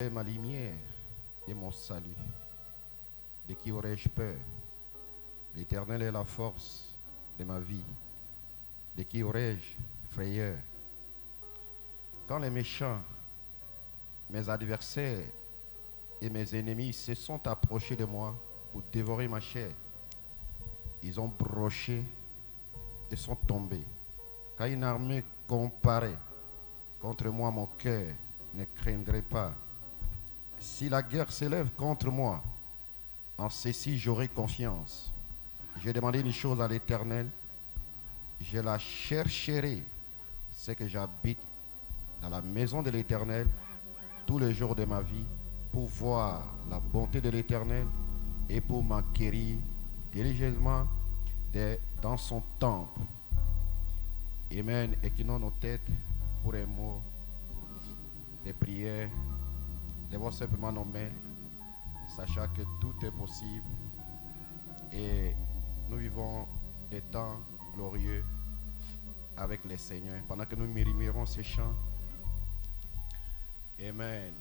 est ma lumière et mon salut. De qui aurais-je peur? L'Éternel est la force de ma vie. De qui aurais-je frayeur? Quand les méchants, mes adversaires et mes ennemis se sont approchés de moi pour dévorer ma chair, ils ont broché et sont tombés. Quand une armée comparaît contre moi, mon cœur ne craindrait pas. Si la guerre s'élève contre moi, en ceci j'aurai confiance. J'ai demandé une chose à l'Éternel, je la chercherai, c'est que j'habite dans la maison de l'Éternel tous les jours de ma vie pour voir la bonté de l'Éternel et pour m'acquérir diligentement dans son temple. Amen. Inclinons nos têtes pour un mot de prière. Lèvons simplement nos mains, sachant que tout est possible et nous vivons des temps glorieux avec le Seigneur. Pendant que nous murmurons ces chants, Amen.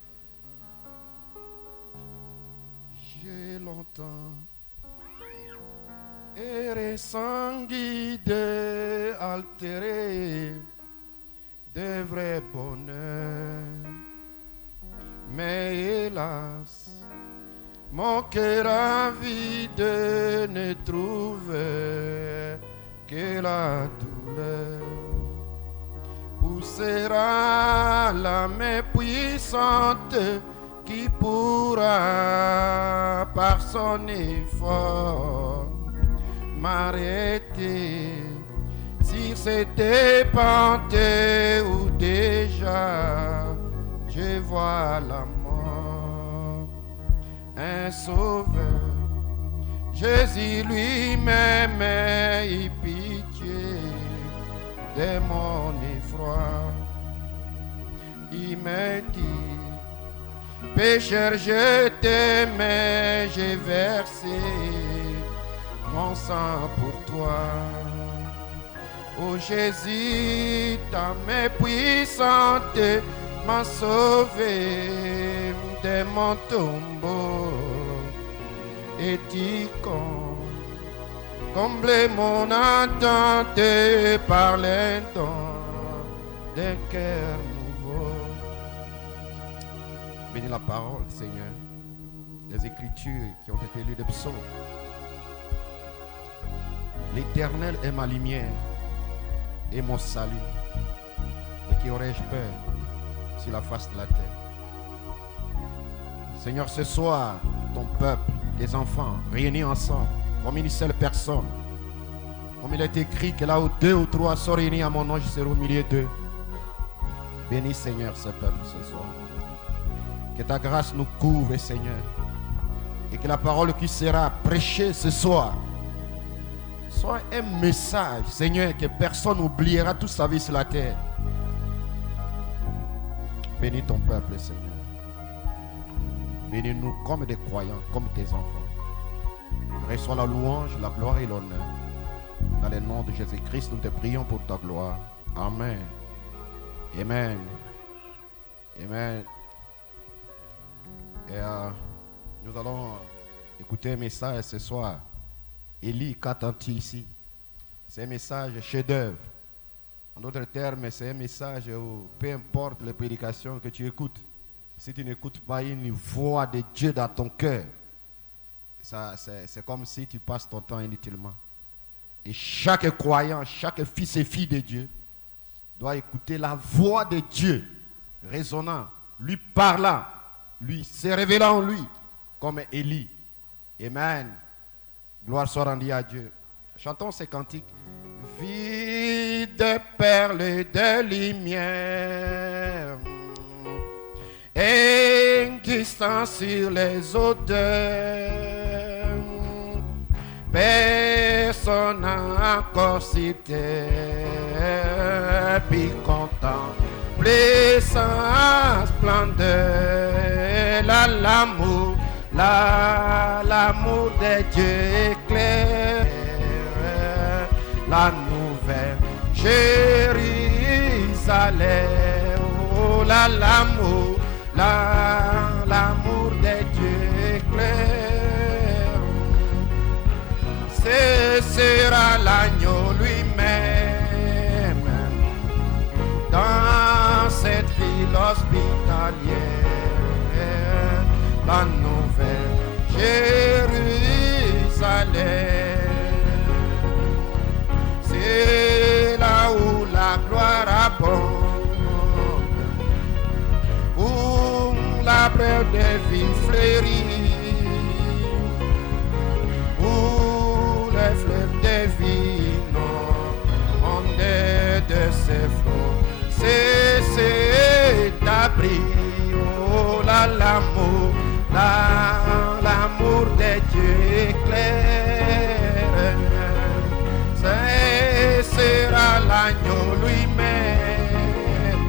J'ai longtemps erré sans guide, altéré de vrai bonheur. Mais hélas, mon cœur avide ne trouve que la douleur. Où sera la main puissante qui pourra par son effort m'arrêter sur cette pente où déjà je vois la mort? Un sauveur, Jésus lui-même ait pitié de mon effroi. Il m'a dit, pécheur, je t'aimais, j'ai versé mon sang pour toi. Oh Jésus, ta main puissante m'a sauvé de mon tombeau et tu comble mon attente par les dons d'un cœur nouveau. Bénis la parole, Seigneur, les écritures qui ont été lues des psaumes. L'Éternel est ma lumière et mon salut. De qui aurais-je peur sur la face de la terre? Seigneur, ce soir, ton peuple, tes enfants, réunis ensemble, comme une seule personne, comme il est écrit que là où 2 ou 3 sont réunis à mon nom, je serai au milieu d'eux. Bénis, Seigneur, ce peuple ce soir. Que ta grâce nous couvre, Seigneur, et que la parole qui sera prêchée ce soir soit un message, Seigneur, que personne n'oubliera toute sa vie sur la terre. Bénis ton peuple, Seigneur. Bénis-nous comme des croyants, comme tes enfants. Reçois la louange, la gloire et l'honneur. Dans le nom de Jésus-Christ, nous te prions pour ta gloire. Amen. Amen. Amen. Et nous allons écouter un message ce soir. Élie, qu'attends-tu ici? C'est un message chef-d'œuvre. En d'autres termes, c'est un message où peu importe les prédications que tu écoutes, si tu n'écoutes pas une voix de Dieu dans ton cœur, c'est comme si tu passes ton temps inutilement. Et chaque croyant, chaque fils et fille de Dieu doit écouter la voix de Dieu résonnant, lui parlant, lui se révélant en lui, comme Élie. Amen. Gloire soit rendue à Dieu. Chantons ces cantiques. Vie de perles de lumière, existant sur les odeurs, personne n'a encore cité, puis contempler sa splendeur, l'amour de Dieu éclaire la nouvelle Jérusalem, oh l'amour la nouvelle Jérusalem. C'est là où la gloire abonde, où la brève des vies fleurit, où les fleuves des vies ondées de ses flots. C'est cet abri, oh là l'amour, l'amour de Dieu éclaire. Ce sera l'agneau lui-même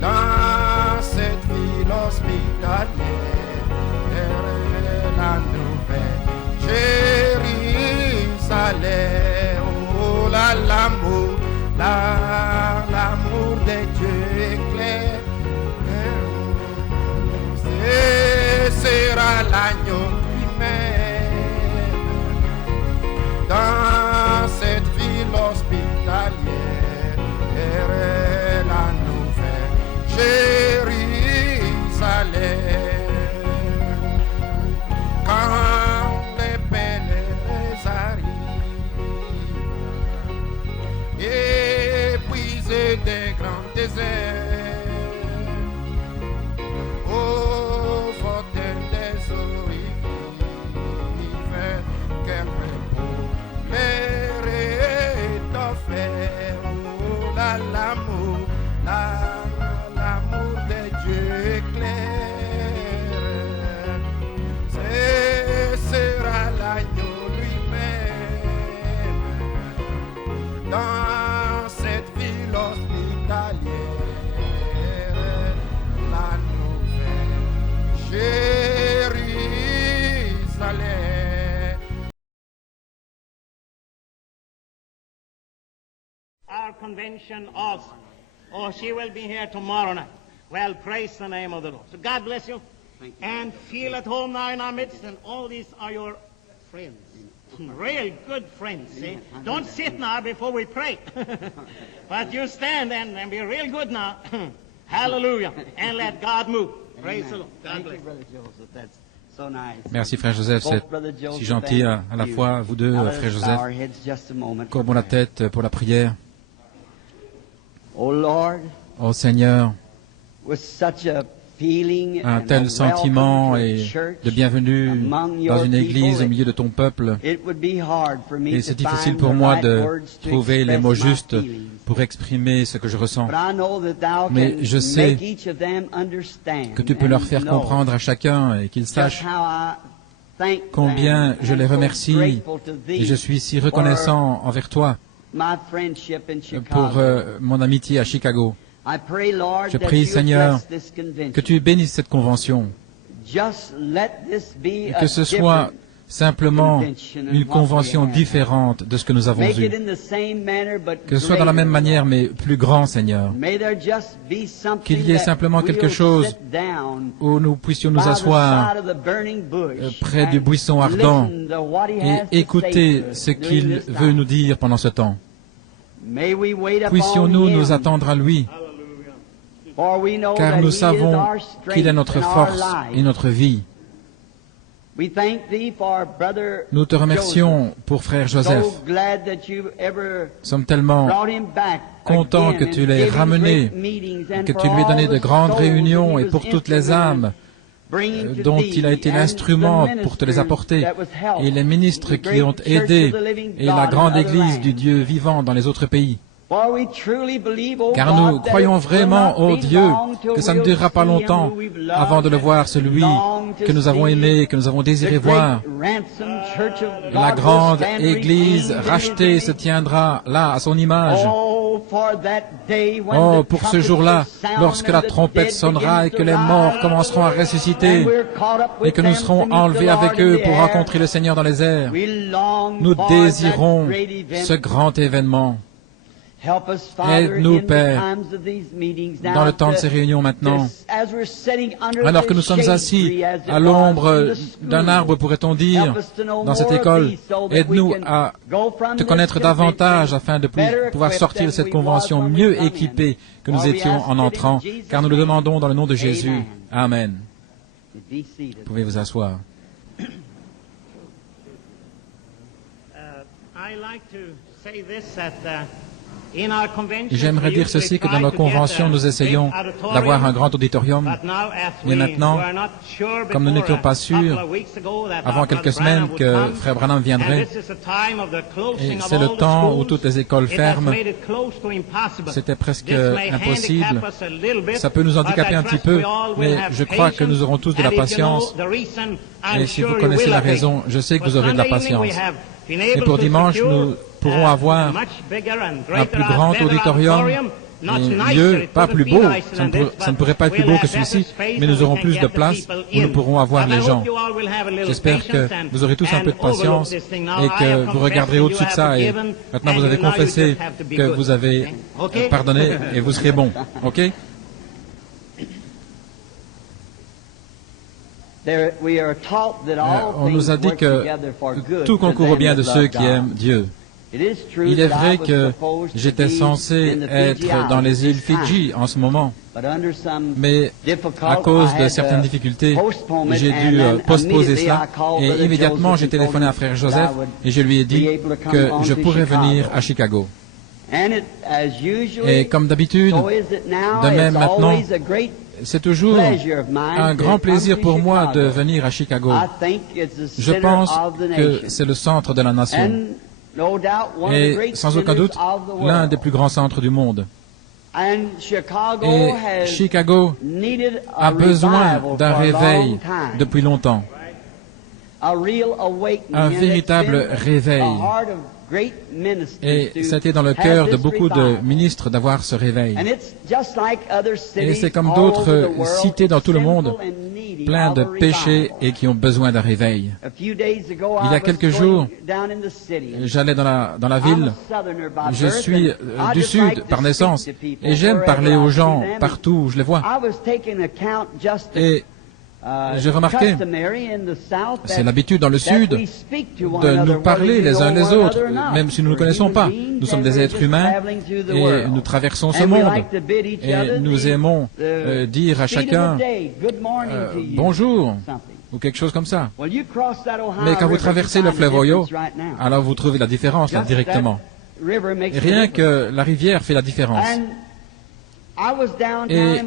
dans cette ville hospitalière, la nouvelle Jérusalem. Oh là l'amour, l'amour de Dieu éclaire. Ce sera l'agneau lui-même dans cette ville hospitalière, la nouvelle Jérusalem. Quand les pèlerins arrivent, épuisés des grands déserts, aux fontaines des eaux vives, quel repos leur est offert. Oh là l'amour, l'amour de Dieu éclaire. Ce sera l'agneau lui-même dans cette ville hospitalière, la nouvelle Jérusalem. Our convention also. Oh, she will be here tomorrow night. Well, praise the name of the Lord. So God bless you. And feel at home now in our midst. And all these are your friends. Real good friends, see? Don't sit now before we pray. But you stand and be real good now. Hallelujah. And let God move. Praise the Lord. God bless you. Merci frère Joseph, c'est si gentil à la fois, vous deux, frère Joseph. Courbons la tête pour la prière. Ô Seigneur, un tel sentiment et de bienvenue dans une église au milieu de ton peuple. Et c'est difficile pour moi de trouver les mots justes pour exprimer ce que je ressens. Mais je sais que tu peux leur faire comprendre à chacun et qu'ils sachent combien je les remercie et je suis si reconnaissant envers toi pour mon amitié à Chicago. Je prie, Seigneur, que tu bénisses cette convention, et que ce soit simplement une convention différente de ce que nous avons eu, que ce soit dans la même manière mais plus grand, Seigneur, qu'il y ait simplement quelque chose où nous puissions nous asseoir près du buisson ardent et écouter ce qu'il veut nous dire pendant ce temps. Puissions-nous nous attendre à lui, car nous savons qu'il est notre force et notre vie. Nous te remercions pour frère Joseph. Nous sommes tellement contents que tu l'aies ramené, que tu lui aies donné de grandes réunions et pour toutes les âmes dont il a été l'instrument pour te les apporter, et les ministres qui ont aidé, et la grande Église du Dieu vivant dans les autres pays. Car nous croyons vraiment, ô Dieu, que ça ne durera pas longtemps avant de le voir, celui que nous avons aimé, que nous avons désiré voir. La grande Église rachetée se tiendra là, à son image. Oh, pour ce jour-là, lorsque la trompette sonnera et que les morts commenceront à ressusciter et que nous serons enlevés avec eux pour rencontrer le Seigneur dans les airs. Nous désirons ce grand événement. Aide-nous, Père, dans le temps de ces réunions maintenant. Alors que nous sommes assis à l'ombre d'un arbre, pourrait-on dire, dans cette école, aide-nous à te connaître davantage afin de pouvoir sortir de cette convention mieux équipés que nous étions en entrant, car nous le demandons dans le nom de Jésus. Amen. Vous pouvez vous asseoir. J'aimerais dire ceci, que dans nos conventions, nous essayons d'avoir un grand auditorium. Mais maintenant, comme nous n'étions pas sûrs, avant quelques semaines, que Frère Branham viendrait, et c'est le temps où toutes les écoles ferment, c'était presque impossible. Ça peut nous handicaper un petit peu, mais je crois que nous aurons tous de la patience. Et si vous connaissez la raison, je sais que vous aurez de la patience. Et pour dimanche, nous pourrons avoir un plus grand auditorium, mieux, pas plus beau, ça ne pourrait pas être plus beau que celui-ci, mais nous aurons plus de place où nous pourrons avoir les gens. J'espère que vous aurez tous un peu de patience et que vous regarderez au-dessus de ça. Et maintenant, vous avez confessé que vous avez pardonné et vous serez bon. OK? On nous a dit que tout concourt au bien de ceux qui aiment Dieu. Il est vrai que j'étais censé être dans les îles Fidji en ce moment, mais à cause de certaines difficultés, j'ai dû postposer cela et immédiatement j'ai téléphoné à Frère Joseph et je lui ai dit que je pourrais venir à Chicago. Et comme d'habitude, de même maintenant, c'est toujours un grand plaisir pour moi de venir à Chicago. Je pense que c'est le centre de la nation. Et sans aucun doute, l'un des plus grands centres du monde. Et Chicago a besoin d'un réveil depuis longtemps. Un véritable réveil. Et c'était dans le cœur de beaucoup de ministres d'avoir ce réveil. Et c'est comme d'autres cités dans tout le monde, plein de péchés et qui ont besoin d'un réveil. Il y a quelques jours, j'allais dans la ville. Je suis du Sud par naissance et j'aime parler aux gens partout où je les vois. Et j'ai remarqué, c'est l'habitude dans le Sud de nous parler les uns les autres, même si nous ne nous connaissons pas. Nous sommes des êtres humains et nous traversons ce monde. Et nous aimons dire à chacun bonjour ou quelque chose comme ça. Mais quand vous traversez le fleuve Ohio, alors vous trouvez la différence là directement. Et rien que la rivière fait la différence. Et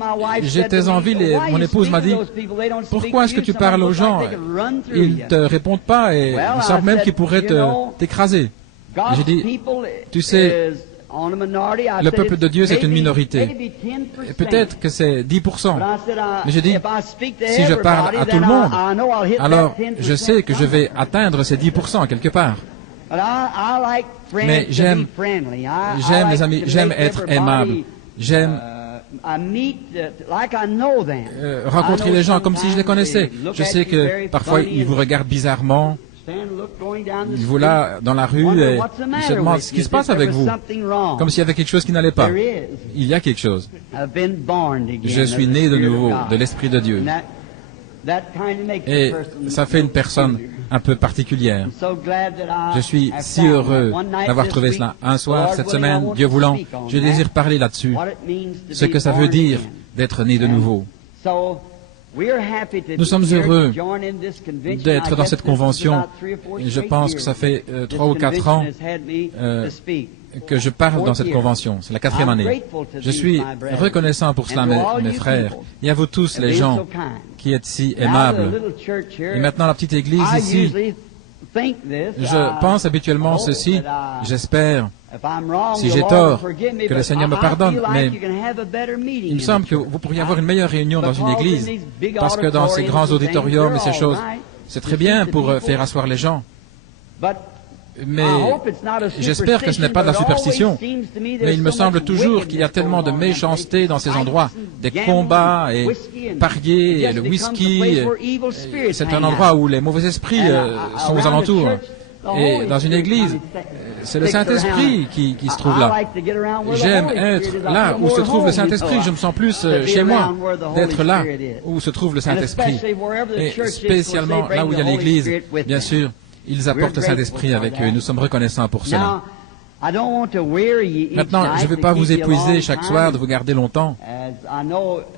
j'étais en ville et mon épouse m'a dit « Pourquoi est-ce que tu parles aux gens? Ils ne te répondent pas et ils savent même qu'ils pourraient t'écraser. » J'ai dit « Tu sais, le peuple de Dieu c'est une minorité. Et peut-être que c'est 10%. Mais j'ai dit « Si je parle à tout le monde, alors je sais que je vais atteindre ces 10% quelque part. » Mais j'aime les amis, j'aime être aimable. J'aime rencontrer les gens comme si je les connaissais. Je sais que parfois ils vous regardent bizarrement. Ils vous là dans la rue et ils se demandent ce qui se passe avec vous. Comme s'il y avait quelque chose qui n'allait pas. Il y a quelque chose. Je suis né de nouveau de l'Esprit de Dieu. Et ça fait une personne un peu particulière. Je suis si heureux d'avoir trouvé cela. Un soir, cette semaine, Dieu voulant, je désire parler là-dessus, ce que ça veut dire d'être né de nouveau. Nous sommes heureux d'être dans cette convention. Et je pense que ça fait 3 ou 4 ans que je parle dans cette convention. C'est la 4e année. Je suis reconnaissant pour cela, mes frères, et à vous tous, les gens qui êtes si aimables. Et maintenant, la petite église ici, je pense habituellement ceci, j'espère, si j'ai tort, que le Seigneur me pardonne, mais il me semble que vous pourriez avoir une meilleure réunion dans une église, parce que dans ces grands auditoriums et ces choses, c'est très bien pour faire asseoir les gens. Mais j'espère que ce n'est pas de la superstition. Mais il me semble toujours qu'il y a tellement de méchanceté dans ces endroits, des combats et parier et le whisky. C'est un endroit où les mauvais esprits sont aux alentours. Et dans une église, c'est le Saint-Esprit qui se trouve là. J'aime être là où se trouve le Saint-Esprit. Je me sens plus chez moi d'être là où se trouve le Saint-Esprit. Et spécialement là où il y a l'église, bien sûr. Ils apportent le Saint-Esprit avec eux et nous sommes reconnaissants pour cela. Maintenant, je ne veux pas vous épuiser chaque soir de vous garder longtemps.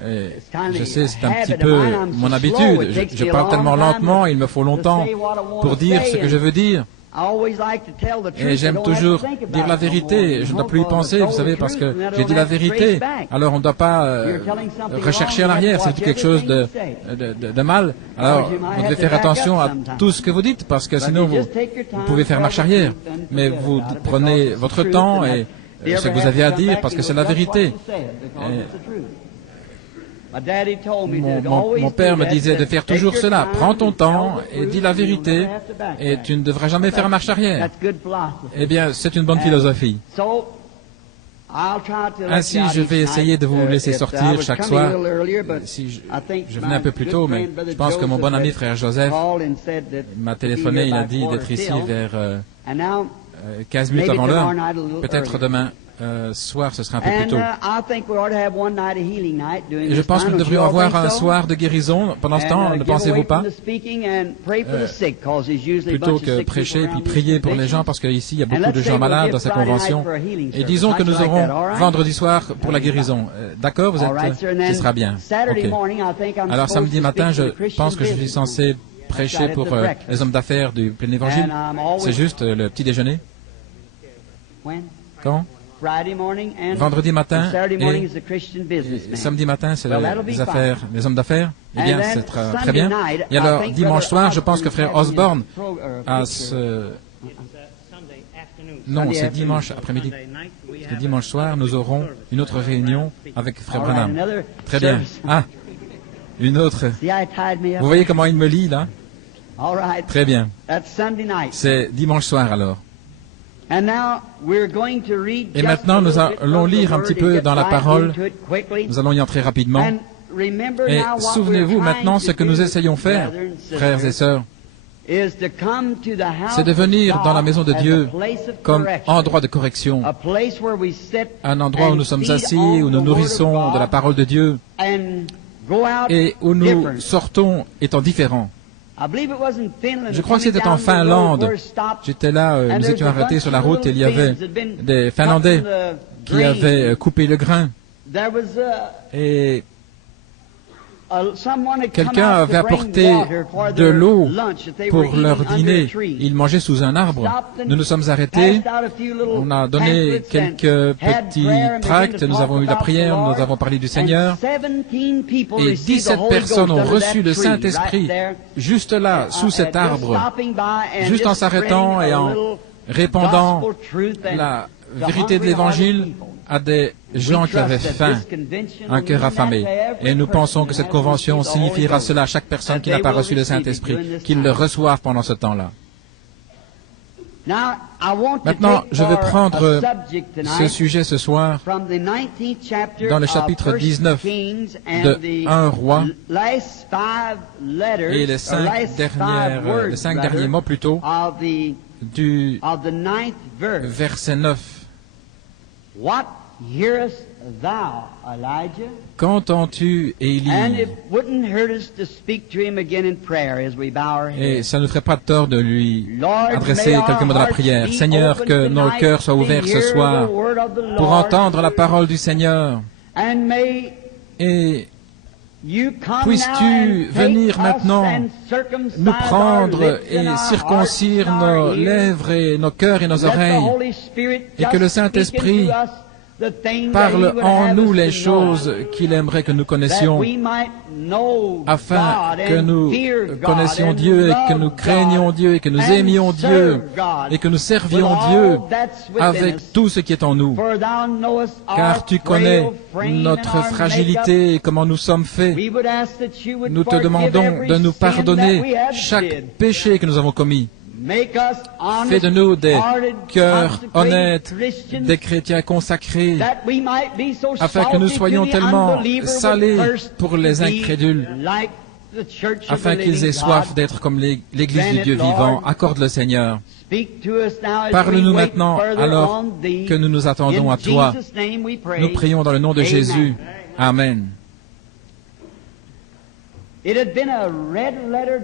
Et je sais, c'est un petit peu mon habitude. Je parle tellement lentement, il me faut longtemps pour dire ce que je veux dire. Et j'aime toujours dire la vérité. Je ne dois plus y penser, vous savez, parce que j'ai dit la vérité. Alors on ne doit pas rechercher en arrière, c'est quelque chose de mal. Alors vous devez faire attention à tout ce que vous dites, parce que sinon vous pouvez faire marche arrière. Mais vous prenez votre temps et ce que vous avez à dire, parce que c'est la vérité. Mon père me disait de faire toujours cela. Prends ton temps et dis la vérité et tu ne devras jamais faire marche arrière. Eh bien, c'est une bonne philosophie. Ainsi, je vais essayer de vous laisser sortir chaque soir. Si je venais un peu plus tôt, mais je pense que mon bon ami frère Joseph m'a téléphoné, il a dit d'être ici vers 15 minutes avant l'heure. Peut-être demain soir, ce sera un peu plus tôt. Et je pense que nous devrions avoir un soir de guérison pendant ce temps, ne pensez-vous pas? Plutôt que prêcher et puis prier pour les gens, parce qu'ici, il y a beaucoup de gens malades dans cette convention. Et disons que nous aurons vendredi soir pour la guérison. D'accord, ce sera bien. Okay. Alors, samedi matin, je pense que je suis censé prêcher pour les hommes d'affaires du plein évangile. C'est juste le petit déjeuner. Quand? Vendredi matin et samedi matin, c'est les hommes d'affaires. Eh bien, c'est très bien. Et alors, dimanche soir, je pense que frère Osborne a ce... Non, c'est dimanche après-midi. Et dimanche soir, nous aurons une autre réunion avec frère Branham. Très bien. Ah, une autre. Vous voyez comment il me lit, là? Très bien. C'est dimanche soir, alors. Et maintenant, nous allons lire un petit peu dans la parole. Nous allons y entrer rapidement. Et souvenez-vous maintenant ce que nous essayons de faire, frères et sœurs. C'est de venir dans la maison de Dieu comme endroit de correction. Un endroit où nous sommes assis, où nous nourrissons de la parole de Dieu et où nous sortons étant différents. Je crois que c'était en Finlande. J'étais là, nous étions arrêtés sur la route et il y avait des Finlandais qui avaient coupé le grain. Et quelqu'un avait apporté de l'eau pour leur dîner. Ils mangeaient sous un arbre. Nous nous sommes arrêtés. On a donné quelques petits tracts. Nous avons eu la prière. Nous avons parlé du Seigneur. Et 17 personnes ont reçu le Saint-Esprit juste là, sous cet arbre, juste en s'arrêtant et en répandant la vérité de l'Évangile à des gens qui avaient faim, un cœur affamé. Et nous pensons que cette convention signifiera cela à chaque personne qui n'a pas reçu le Saint-Esprit, qu'ils le reçoivent pendant ce temps-là. Maintenant, je vais prendre ce sujet ce soir dans le chapitre 19 de 1 Roi et les 5 derniers mots plutôt du verset 9. Qu'entends-tu, Élie? Et ça ne ferait pas de tort de lui adresser quelques mots de la prière. Seigneur, que nos cœurs soient ouverts ce soir pour entendre la parole du Seigneur. Et puisses-tu venir maintenant nous prendre et circoncire nos lèvres et nos cœurs et nos oreilles, et que le Saint-Esprit parle en nous les choses qu'il aimerait que nous connaissions, afin que nous connaissions Dieu et que nous craignions Dieu et que nous aimions Dieu et que nous servions Dieu avec tout ce qui est en nous. Car tu connais notre fragilité et comment nous sommes faits. Nous te demandons de nous pardonner chaque péché que nous avons commis. Fais de nous des cœurs honnêtes, des chrétiens consacrés, afin que nous soyons tellement salés pour les incrédules, afin qu'ils aient soif d'être comme l'Église du Dieu vivant. Accorde le Seigneur. Parle-nous maintenant alors que nous nous attendons à toi. Nous prions dans le nom de Jésus. Amen.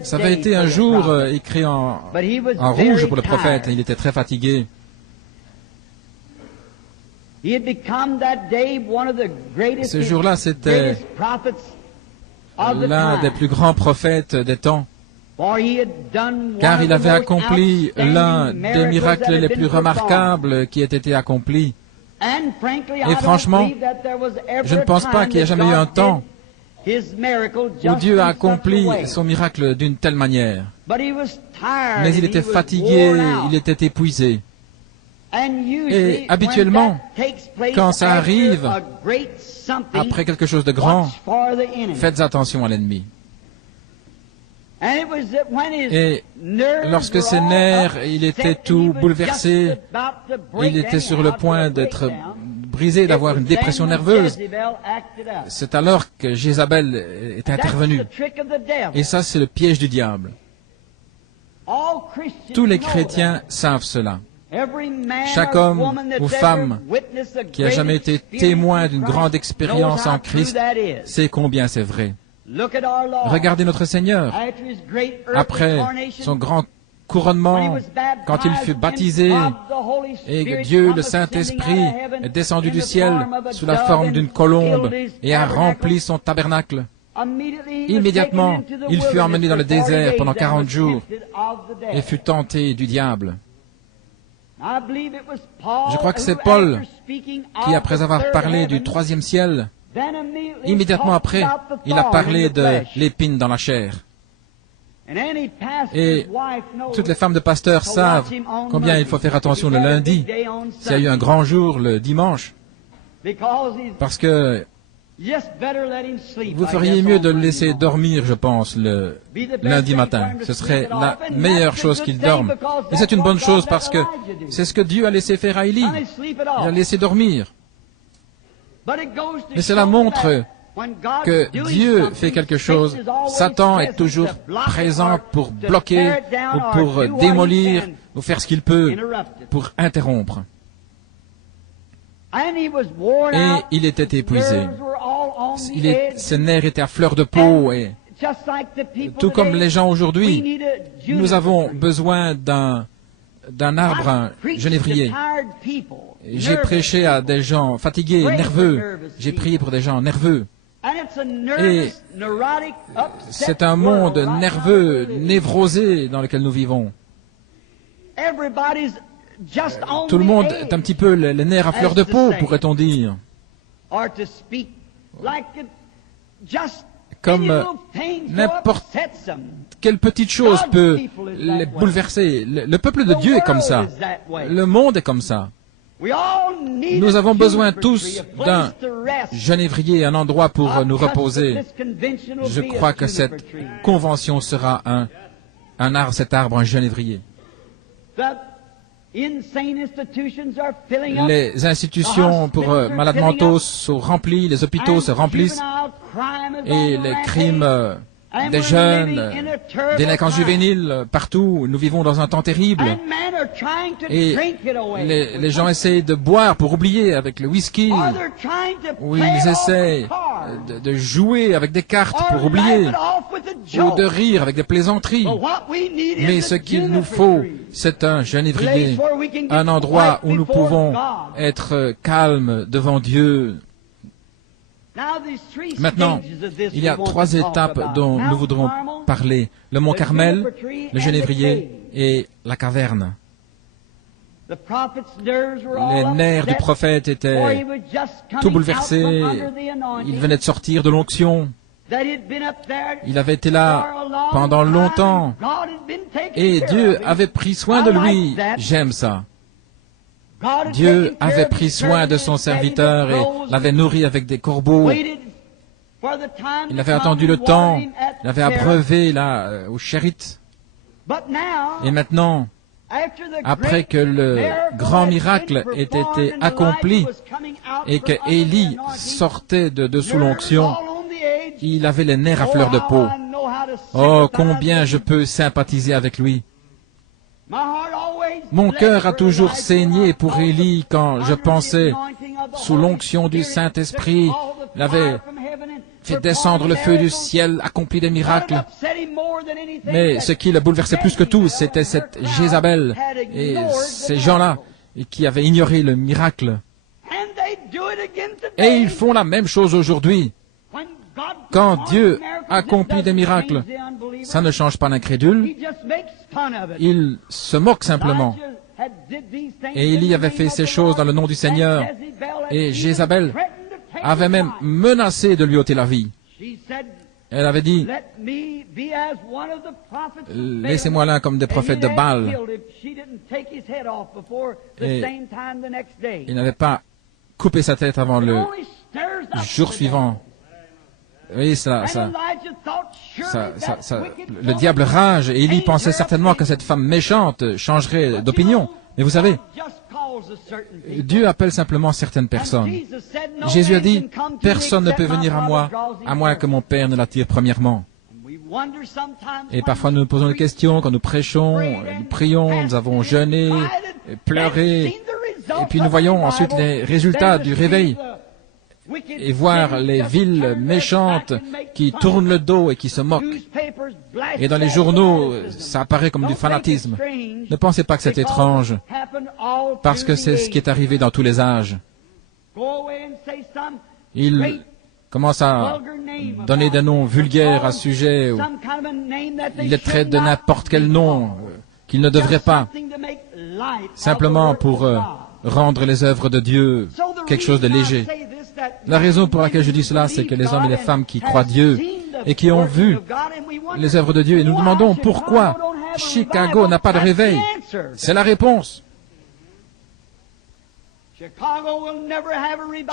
Ça avait été un jour écrit en rouge pour le prophète. Il était très fatigué. Ce jour-là, c'était l'un des plus grands prophètes des temps, car il avait accompli l'un des miracles les plus remarquables qui ait été accompli. Et franchement, je ne pense pas qu'il y ait jamais eu un temps où Dieu a accompli son miracle d'une telle manière. Mais il était fatigué, il était épuisé. Et habituellement, quand ça arrive, après quelque chose de grand, faites attention à l'ennemi. Et lorsque ses nerfs, il était tout bouleversé, il était sur le point d'être brisé, d'avoir une dépression nerveuse, c'est alors que Jézabel est intervenue. Et ça, c'est le piège du diable. Tous les chrétiens savent cela. Chaque homme ou femme qui a jamais été témoin d'une grande expérience en Christ sait combien c'est vrai. Regardez notre Seigneur. Après son grand couronnement, quand il fut baptisé et que Dieu, le Saint-Esprit, est descendu du ciel sous la forme d'une colombe et a rempli son tabernacle, immédiatement, il fut emmené dans le désert pendant 40 jours et fut tenté du diable. Je crois que c'est Paul qui, après avoir parlé du troisième ciel, immédiatement après, il a parlé de l'épine dans la chair. Et toutes les femmes de pasteurs savent combien il faut faire attention le lundi, s'il y a eu un grand jour le dimanche, parce que vous feriez mieux de le laisser dormir, je pense, le lundi matin. Ce serait la meilleure chose qu'il dorme. Et c'est une bonne chose parce que c'est ce que Dieu a laissé faire à Élie. Il a laissé dormir. Mais cela montre que Dieu fait quelque chose. Satan est toujours présent pour bloquer ou pour démolir ou faire ce qu'il peut pour interrompre. Et il était épuisé. Ses nerfs étaient à fleur de peau. Et tout comme les gens aujourd'hui, nous avons besoin d'un arbre, un genévrier. J'ai prêché à des gens fatigués, nerveux. J'ai prié pour des gens nerveux. Et c'est un monde nerveux, névrosé dans lequel nous vivons. Tout le monde est un petit peu les nerfs à fleur de peau, pourrait-on dire. Comme n'importe quelle petite chose peut les bouleverser. Le peuple de Dieu est comme ça. Le monde est comme ça. Nous avons besoin tous d'un genévrier, un endroit pour nous reposer. Je crois que cette convention sera un arbre, cet arbre, un genévrier. Les institutions pour malades mentaux sont remplies, les hôpitaux se remplissent, et les crimes des jeunes, délinquants juvéniles, partout, nous vivons dans un temps terrible. Et les gens essaient de boire pour oublier avec le whisky, ou ils essaient de jouer avec des cartes pour oublier, ou de rire avec des plaisanteries. Mais ce qu'il nous faut, c'est un genévrier, un endroit où nous pouvons être calmes devant Dieu. Maintenant, il y a 3 étapes dont nous voudrons parler. Le mont Carmel, le genévrier et la caverne. Les nerfs du prophète étaient tout bouleversés. Il venait de sortir de l'onction. Il avait été là pendant longtemps. Et Dieu avait pris soin de lui. J'aime ça. Dieu avait pris soin de son serviteur et l'avait nourri avec des corbeaux. Il avait attendu le temps, il avait abreuvé là au Chérit. Et maintenant, après que le grand miracle ait été accompli et que Élie sortait de dessous l'onction, il avait les nerfs à fleur de peau. Oh, combien je peux sympathiser avec lui. Mon cœur a toujours saigné pour Élie quand je pensais, sous l'onction du Saint-Esprit, il avait fait descendre le feu du ciel, accompli des miracles. Mais ce qui le bouleversait plus que tout, c'était cette Jézabel et ces gens-là qui avaient ignoré le miracle. Et ils font la même chose aujourd'hui. Quand Dieu accomplit des miracles, ça ne change pas l'incrédule. Il se moque simplement. Et Élie avait fait ces choses dans le nom du Seigneur. Et Jézabel avait même menacé de lui ôter la vie. Elle avait dit, laissez-moi là comme des prophètes de Baal. Et il n'avait pas coupé sa tête avant le jour suivant. Oui, le diable rage, et Élie pensait certainement que cette femme méchante changerait d'opinion. Mais vous savez, Dieu appelle simplement certaines personnes. Jésus a dit, personne ne peut venir à moi, à moins que mon Père ne l'attire premièrement. Et parfois nous nous posons des questions quand nous prêchons, nous prions, nous avons jeûné, pleuré, et puis nous voyons ensuite les résultats du réveil. Et voir les villes méchantes qui tournent le dos et qui se moquent. Et dans les journaux, ça apparaît comme du fanatisme. Ne pensez pas que c'est étrange, parce que c'est ce qui est arrivé dans tous les âges. Ils commencent à donner des noms vulgaires à ce sujet, ou ils les traitent de n'importe quel nom qu'ils ne devraient pas, simplement pour rendre les œuvres de Dieu quelque chose de léger. La raison pour laquelle je dis cela, c'est que les hommes et les femmes qui croient Dieu et qui ont vu les œuvres de Dieu, et nous demandons pourquoi Chicago n'a pas de réveil. C'est la réponse.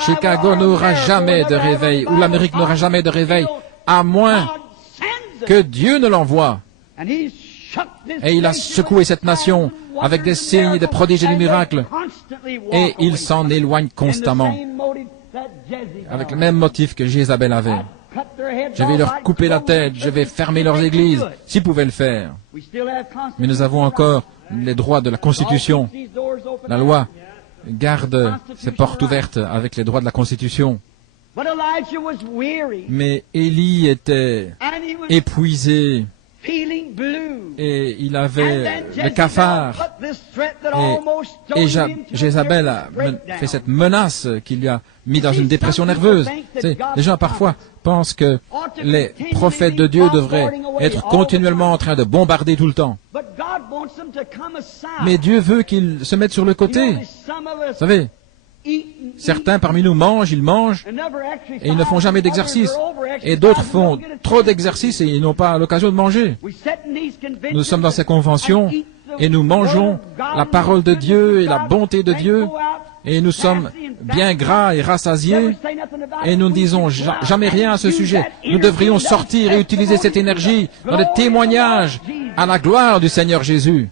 Chicago n'aura jamais de réveil, ou l'Amérique n'aura jamais de réveil, à moins que Dieu ne l'envoie. Et il a secoué cette nation avec des signes, des prodiges et des miracles, et il s'en éloigne constamment, avec le même motif que Jézabel avait. Je vais leur couper la tête, je vais fermer leurs églises, s'ils pouvaient le faire. Mais nous avons encore les droits de la Constitution. La loi garde ses portes ouvertes avec les droits de la Constitution. Mais Élie était épuisé, et il avait le cafard. Et Jézabel a fait cette menace qui lui a mis dans une dépression nerveuse. Les gens parfois pensent que les prophètes de Dieu devraient être continuellement en train de bombarder tout le temps. Mais Dieu veut qu'ils se mettent sur le côté. Vous savez, certains parmi nous mangent, et ils ne font jamais d'exercice. Et d'autres font trop d'exercice et ils n'ont pas l'occasion de manger. Nous sommes dans ces conventions et nous mangeons la parole de Dieu et la bonté de Dieu. Et nous sommes bien gras et rassasiés. Et nous ne disons jamais rien à ce sujet. Nous devrions sortir et utiliser cette énergie dans des témoignages à la gloire du Seigneur Jésus.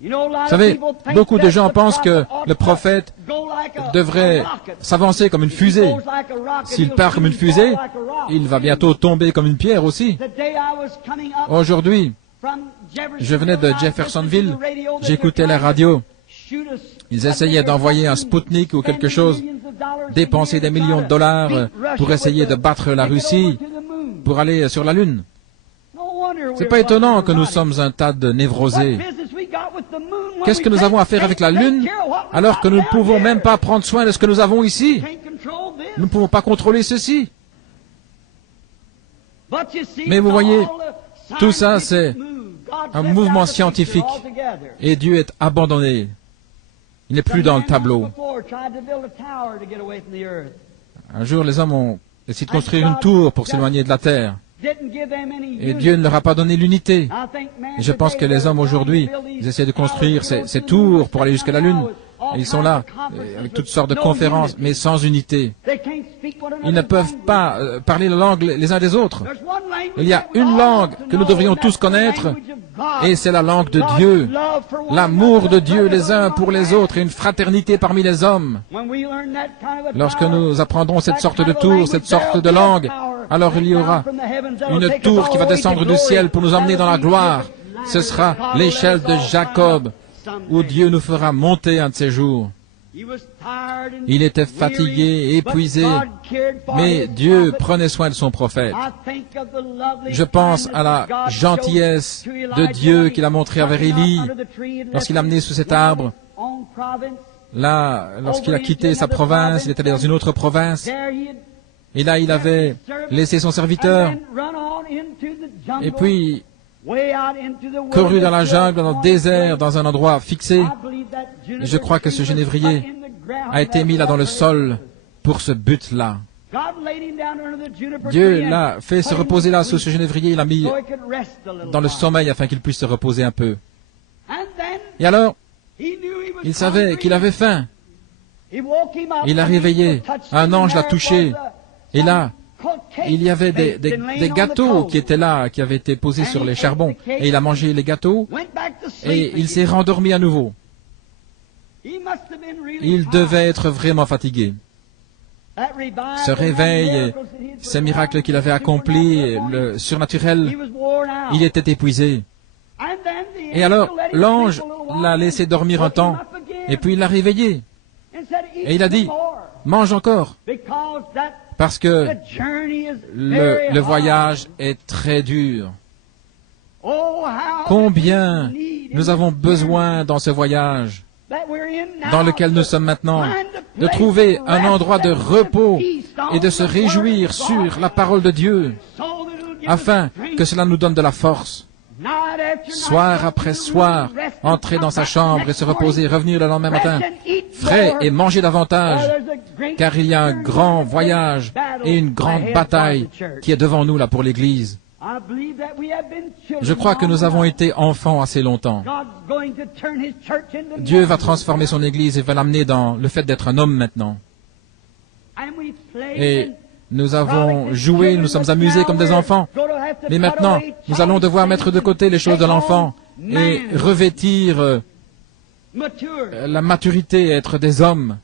Vous savez, beaucoup de gens pensent que le prophète devrait s'avancer comme une fusée. S'il part comme une fusée, il va bientôt tomber comme une pierre aussi. Aujourd'hui, je venais de Jeffersonville, j'écoutais la radio. Ils essayaient d'envoyer un Spoutnik ou quelque chose, dépenser des millions de dollars pour essayer de battre la Russie, pour aller sur la Lune. C'est pas étonnant que nous sommes un tas de névrosés. Qu'est-ce que nous avons à faire avec la Lune, alors que nous ne pouvons même pas prendre soin de ce que nous avons ici? Nous ne pouvons pas contrôler ceci. Mais vous voyez, tout ça, c'est un mouvement scientifique. Et Dieu est abandonné. Il n'est plus dans le tableau. Un jour, les hommes ont essayé de construire une tour pour s'éloigner de la terre. Et Dieu ne leur a pas donné l'unité. Et je pense que les hommes aujourd'hui, ils essaient de construire ces tours pour aller jusqu'à la Lune. Et ils sont là, avec toutes sortes de conférences, mais sans unité. Ils ne peuvent pas parler la langue les uns des autres. Il y a une langue que nous devrions tous connaître, et c'est la langue de Dieu. L'amour de Dieu les uns pour les autres et une fraternité parmi les hommes. Lorsque nous apprendrons cette sorte de tour, cette sorte de langue, alors il y aura une tour qui va descendre du ciel pour nous emmener dans la gloire. Ce sera l'échelle de Jacob, où Dieu nous fera monter un de ces jours. Il était fatigué, épuisé, mais Dieu prenait soin de son prophète. Je pense à la gentillesse de Dieu qu'il a montrée avec Élie, lorsqu'il l'a amené sous cet arbre, Là, lorsqu'il a quitté sa province, il est allé dans une autre province. Et là, il avait laissé son serviteur. Et puis, couru dans la jungle, dans le désert, dans un endroit fixé. Et je crois que ce genévrier a été mis là dans le sol pour ce but-là. Dieu l'a fait se reposer là sous ce genévrier, il l'a mis dans le sommeil afin qu'il puisse se reposer un peu. Et alors, il savait qu'il avait faim. Il l'a réveillé, un ange l'a touché, et là, il y avait des gâteaux qui étaient là, qui avaient été posés sur les charbons, et il a mangé les gâteaux, et il s'est rendormi à nouveau. Il devait être vraiment fatigué. Ce réveil, ces miracles qu'il avait accomplis, le surnaturel, il était épuisé. Et alors, l'ange l'a laissé dormir un temps, et puis il l'a réveillé. Et il a dit, mange encore, parce que le voyage est très dur. Combien nous avons besoin dans ce voyage dans lequel nous sommes maintenant, de trouver un endroit de repos et de se réjouir sur la parole de Dieu, afin que cela nous donne de la force. Soir après soir, entrer dans sa chambre et se reposer, revenir le lendemain matin, frais et manger davantage, car il y a un grand voyage et une grande bataille qui est devant nous là pour l'Église. Je crois que nous avons été enfants assez longtemps. Dieu va transformer son Église et va l'amener dans le fait d'être un homme maintenant. Et nous avons joué, nous sommes amusés comme des enfants. Mais maintenant, nous allons devoir mettre de côté les choses de l'enfant et revêtir la maturité et être des hommes.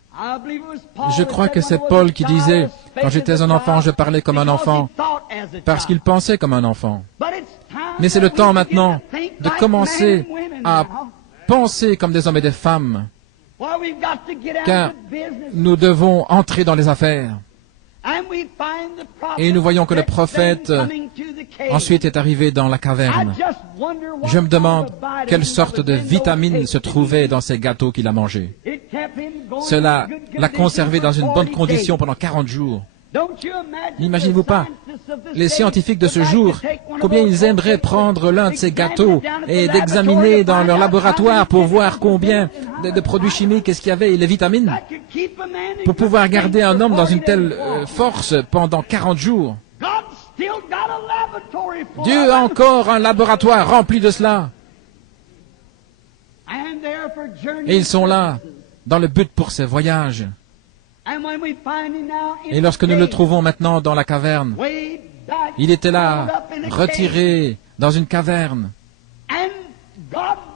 Je crois que c'est Paul qui disait, quand j'étais un enfant, je parlais comme un enfant, parce qu'il pensait comme un enfant. Mais c'est le temps maintenant de commencer à penser comme des hommes et des femmes, car nous devons entrer dans les affaires. Et nous voyons que le prophète ensuite est arrivé dans la caverne. Je me demande quelle sorte de vitamines se trouvait dans ces gâteaux qu'il a mangés. Cela l'a conservé dans une bonne condition pendant 40 jours. N'imaginez-vous pas, les scientifiques de ce jour, combien ils aimeraient prendre l'un de ces gâteaux et d'examiner dans leur laboratoire pour voir combien de produits chimiques est-ce qu'il y avait et les vitamines, pour pouvoir garder un homme dans une telle force pendant 40 jours. Dieu a encore un laboratoire rempli de cela. Et ils sont là, dans le but pour ces voyages. Et lorsque nous le trouvons maintenant dans la caverne, il était là, retiré dans une caverne.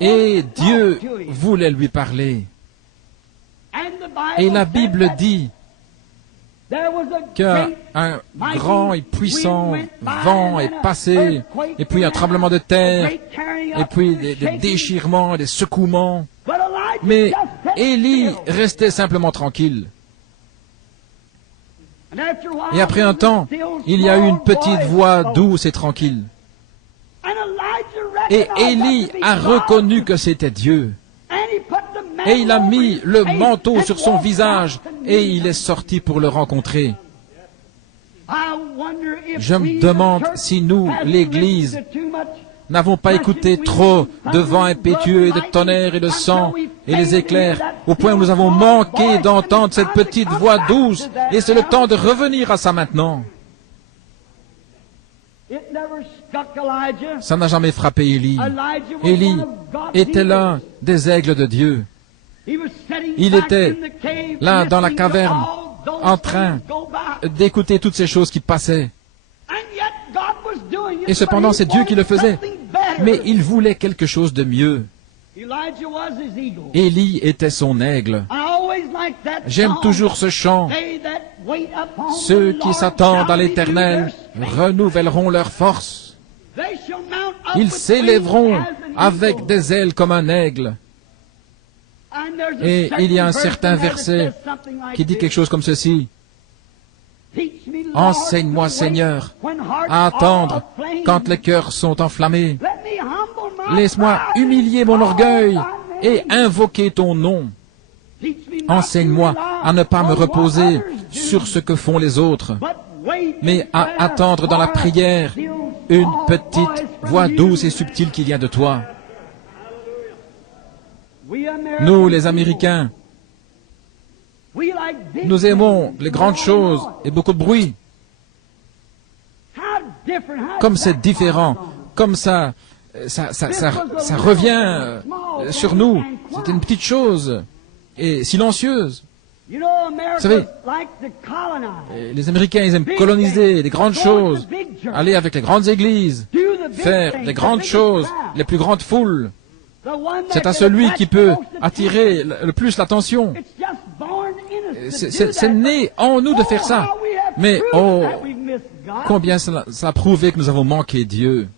Et Dieu voulait lui parler. Et la Bible dit qu'un grand et puissant vent est passé, et puis un tremblement de terre, et puis des déchirements, des secouements. Mais Élie restait simplement tranquille. Et après un temps, il y a eu une petite voix douce et tranquille. Et Élie a reconnu que c'était Dieu. Et il a mis le manteau sur son visage et il est sorti pour le rencontrer. Je me demande si nous, l'Église, n'avons pas écouté trop de vents impétueux et de tonnerre et de sang et les éclairs, au point où nous avons manqué d'entendre cette petite voix douce, et c'est le temps de revenir à ça maintenant. Ça n'a jamais frappé Élie. Élie était l'un des aigles de Dieu. Il était là dans la caverne, en train d'écouter toutes ces choses qui passaient. Et cependant, c'est Dieu qui le faisait. Mais il voulait quelque chose de mieux. Élie était son aigle. J'aime toujours ce chant. Ceux qui s'attendent à l'Éternel renouvelleront leur force. Ils s'élèveront avec des ailes comme un aigle. Et il y a un certain verset qui dit quelque chose comme ceci. Enseigne-moi, Seigneur, à attendre quand les cœurs sont enflammés. Laisse-moi humilier mon orgueil et invoquer ton nom. enseigne-moi à ne pas me reposer sur ce que font les autres, mais à attendre dans la prière une petite voix douce et subtile qui vient de toi. Nous, les Américains, nous aimons les grandes choses et beaucoup de bruit. Comme c'est différent, comme ça revient sur nous. C'est une petite chose et silencieuse. Vous savez, les Américains, ils aiment coloniser les grandes choses, aller avec les grandes églises, faire les grandes choses, les plus grandes foules. C'est à celui qui peut attirer le plus l'attention. C'est né en nous de faire ça. Mais, oh, combien cela a prouvé que nous avons manqué Dieu.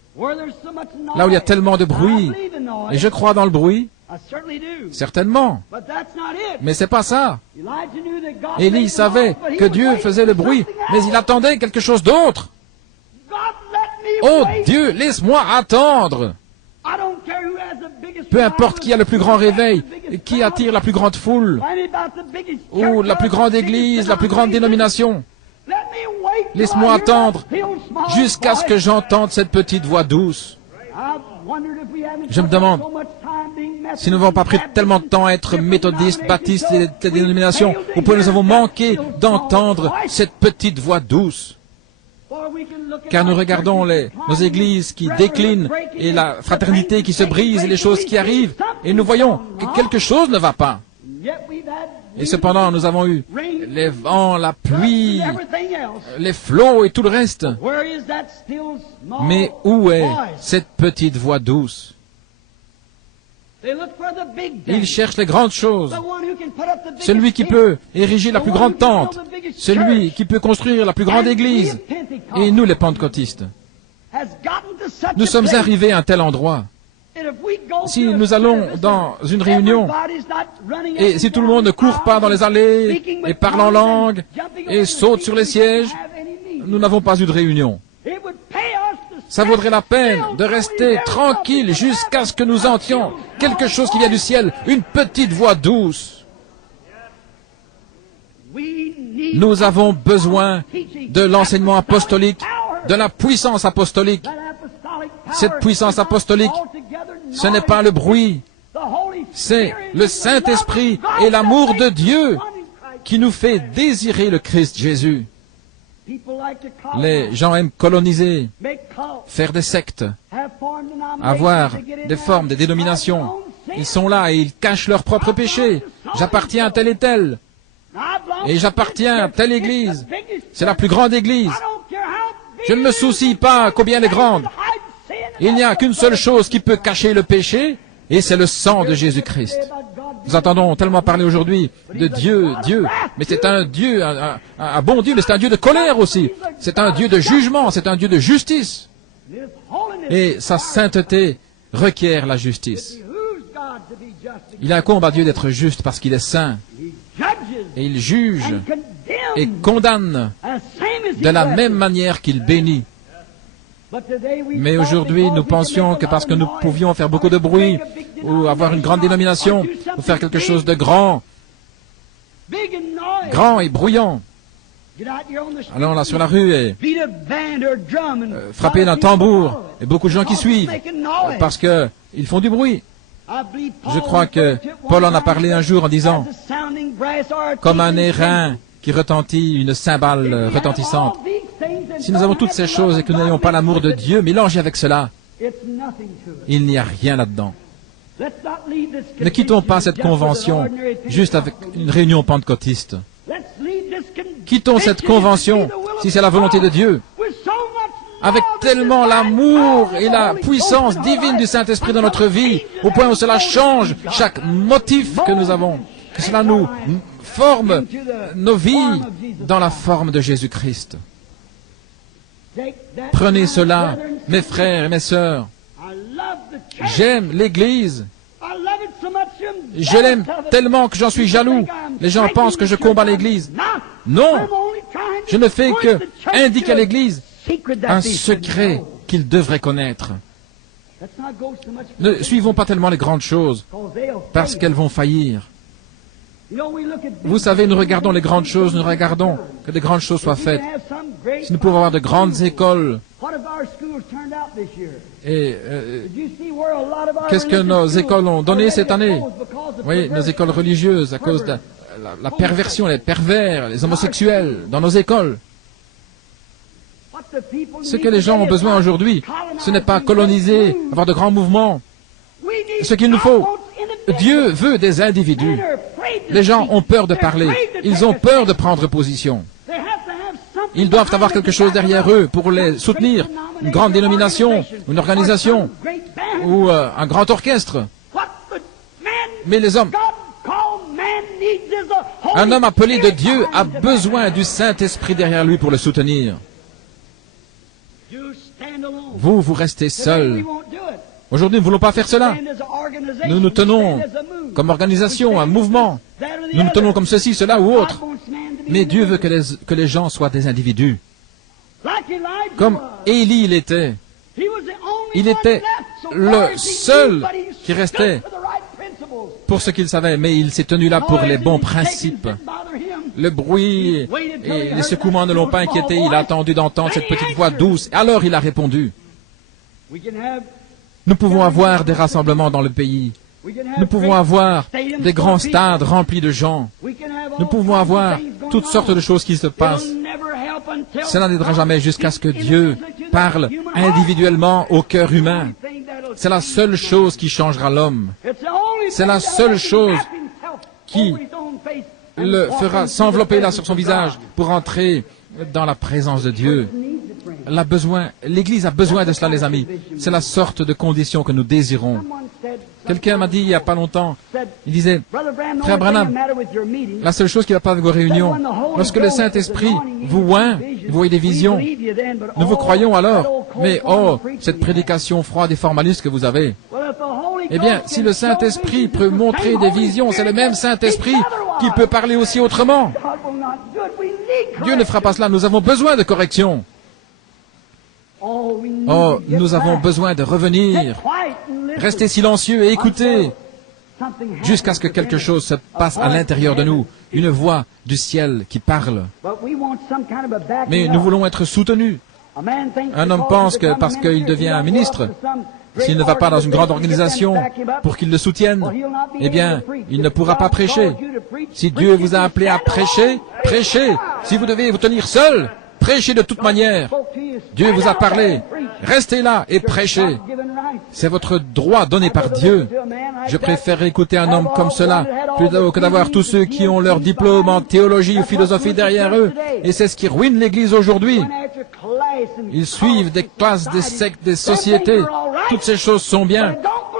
Là où il y a tellement de bruit, et je crois dans le bruit, certainement, mais c'est pas ça. Élie savait que Dieu faisait le bruit, mais il attendait quelque chose d'autre. Oh Dieu, laisse-moi attendre. Peu importe qui a le plus grand réveil, qui attire la plus grande foule, ou la plus grande église, la plus grande dénomination. Laisse-moi attendre jusqu'à ce que j'entende cette petite voix douce. Je me demande si nous n'avons pas pris tellement de temps à être méthodistes, baptistes et les dénominations, ou pourquoi nous avons manqué d'entendre cette petite voix douce. Car nous regardons nos églises qui déclinent et la fraternité qui se brise et les choses qui arrivent, et nous voyons que quelque chose ne va pas. Et cependant, nous avons eu les vents, la pluie, les flots et tout le reste. Mais où est cette petite voix douce? Ils cherchent les grandes choses. Celui qui peut ériger la plus grande tente. Celui qui peut construire la plus grande église. Et nous, les pentecôtistes, nous sommes arrivés à un tel endroit. Si nous allons dans une réunion, et si tout le monde ne court pas dans les allées, et parle en langue, et saute sur les sièges, nous n'avons pas eu de réunion. Ça vaudrait la peine de rester tranquille jusqu'à ce que nous entendions quelque chose qui vient du ciel, une petite voix douce. Nous avons besoin de l'enseignement apostolique, de la puissance apostolique. Cette puissance apostolique, ce n'est pas le bruit, c'est le Saint-Esprit et l'amour de Dieu qui nous fait désirer le Christ Jésus. Les gens aiment coloniser, faire des sectes, avoir des formes, des dénominations. Ils sont là et ils cachent leurs propres péchés. J'appartiens à telle et telle. Et j'appartiens à telle église. C'est la plus grande église. Je ne me soucie pas combien elle est grande. Il n'y a qu'une seule chose qui peut cacher le péché, et c'est le sang de Jésus-Christ. Nous entendons tellement parler aujourd'hui de Dieu, mais c'est un Dieu, un bon Dieu, mais c'est un Dieu de colère aussi. C'est un Dieu de jugement, c'est un Dieu de justice. Et sa sainteté requiert la justice. Il incombe à Dieu d'être juste parce qu'il est saint. Et il juge et condamne de la même manière qu'il bénit. Mais aujourd'hui, nous pensions que parce que nous pouvions faire beaucoup de bruit, ou avoir une grande dénomination, ou faire quelque chose de grand et bruyant, allons là sur la rue et frapper d'un tambour, et beaucoup de gens qui suivent, parce qu'ils font du bruit. Je crois que Paul en a parlé un jour en disant, comme un airain qui retentit, une cymbale retentissante. Si nous avons toutes ces choses et que nous n'ayons pas l'amour de Dieu mélangé avec cela, il n'y a rien là-dedans. Ne quittons pas cette convention juste avec une réunion pentecôtiste. Quittons cette convention, si c'est la volonté de Dieu, avec tellement l'amour et la puissance divine du Saint-Esprit dans notre vie, au point où cela change chaque motif que nous avons, que cela nous forme nos vies dans la forme de Jésus-Christ. Prenez cela, mes frères et mes sœurs. J'aime l'Église. Je l'aime tellement que j'en suis jaloux. Les gens pensent que je combats l'Église. Non, je ne fais que indiquer à l'Église un secret qu'ils devraient connaître. Ne suivons pas tellement les grandes choses, parce qu'elles vont faillir. Vous savez, nous regardons les grandes choses, nous regardons que des grandes choses soient faites. Si nous pouvons avoir de grandes écoles, et qu'est-ce que nos écoles ont donné cette année? Oui, nos écoles religieuses, à cause de la perversion, les pervers, les homosexuels dans nos écoles. Ce que les gens ont besoin aujourd'hui, ce n'est pas coloniser, avoir de grands mouvements. Ce qu'il nous faut, Dieu veut des individus. Les gens ont peur de parler, ils ont peur de prendre position. Ils doivent avoir quelque chose derrière eux pour les soutenir, une grande dénomination, une organisation, ou un grand orchestre. Mais les hommes, un homme appelé de Dieu a besoin du Saint-Esprit derrière lui pour le soutenir. Vous, vous restez seul. Aujourd'hui, nous ne voulons pas faire cela. Nous nous tenons comme organisation, un mouvement. Nous nous tenons comme ceci, cela ou autre. Mais Dieu veut que les gens soient des individus. Comme Élie l'était. Il était le seul qui restait pour ce qu'il savait, mais il s'est tenu là pour les bons principes. Le bruit et les secouements ne l'ont pas inquiété. Il a attendu d'entendre cette petite voix douce. Alors il a répondu. Nous pouvons avoir des rassemblements dans le pays. Nous pouvons avoir des grands stades remplis de gens. Nous pouvons avoir toutes sortes de choses qui se passent. Cela n'aidera jamais jusqu'à ce que Dieu parle individuellement au cœur humain. C'est la seule chose qui changera l'homme. C'est la seule chose qui le fera s'envelopper là sur son visage pour entrer dans la présence de Dieu. L'Église a besoin de cela, les amis. C'est la sorte de condition que nous désirons. Quelqu'un m'a dit il n'y a pas longtemps, il disait, Frère Branham, la seule chose qui ne va pas avec vos réunions, lorsque le Saint-Esprit vous oint, vous voyez des visions, nous vous croyons alors, mais oh, cette prédication froide et formaliste que vous avez. Eh bien, si le Saint-Esprit peut montrer des visions, c'est le même Saint-Esprit qui peut parler aussi autrement. Dieu ne fera pas cela, nous avons besoin de correction. Oh, nous avons besoin de revenir, rester silencieux et écouter jusqu'à ce que quelque chose se passe à l'intérieur de nous, une voix du ciel qui parle. Mais nous voulons être soutenus. Un homme pense que parce qu'il devient un ministre, s'il ne va pas dans une grande organisation pour qu'il le soutienne, eh bien, il ne pourra pas prêcher. Si Dieu vous a appelé à prêcher, prêchez. Si vous devez vous tenir seul, prêchez de toute manière. Dieu vous a parlé. Restez là et prêchez. C'est votre droit donné par Dieu. Je préfère écouter un homme comme cela plutôt que d'avoir tous ceux qui ont leur diplôme en théologie ou philosophie derrière eux. Et c'est ce qui ruine l'Église aujourd'hui. Ils suivent des classes, des sectes, des sociétés. Toutes ces choses sont bien.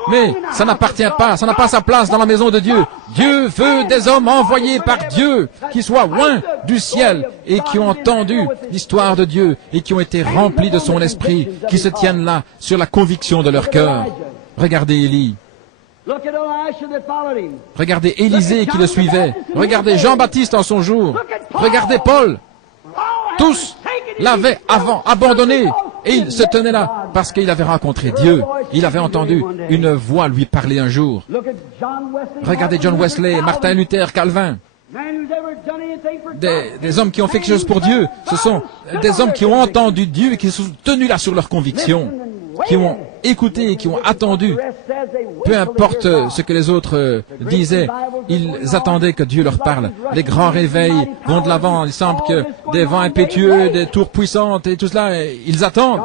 Mais ça n'appartient pas, ça n'a pas sa place dans la maison de Dieu. Dieu veut des hommes envoyés par Dieu, qui soient loin du ciel et qui ont entendu l'histoire de Dieu et qui ont été remplis de son esprit, qui se tiennent là sur la conviction de leur cœur. Regardez Élie. Regardez Élisée qui le suivait. Regardez Jean-Baptiste en son jour. Regardez Paul. Tous l'avaient abandonné et il se tenait là parce qu'il avait rencontré Dieu. Il avait entendu une voix lui parler un jour. Regardez John Wesley, Martin Luther, Calvin. Des hommes qui ont fait quelque chose pour Dieu. Ce sont des hommes qui ont entendu Dieu et qui se sont tenus là sur leurs convictions, qui ont écouté et qui ont attendu. Peu importe ce que les autres disaient, ils attendaient que Dieu leur parle. Les grands réveils vont de l'avant. Il semble que des vents impétueux, des tours puissantes et tout cela, ils attendent.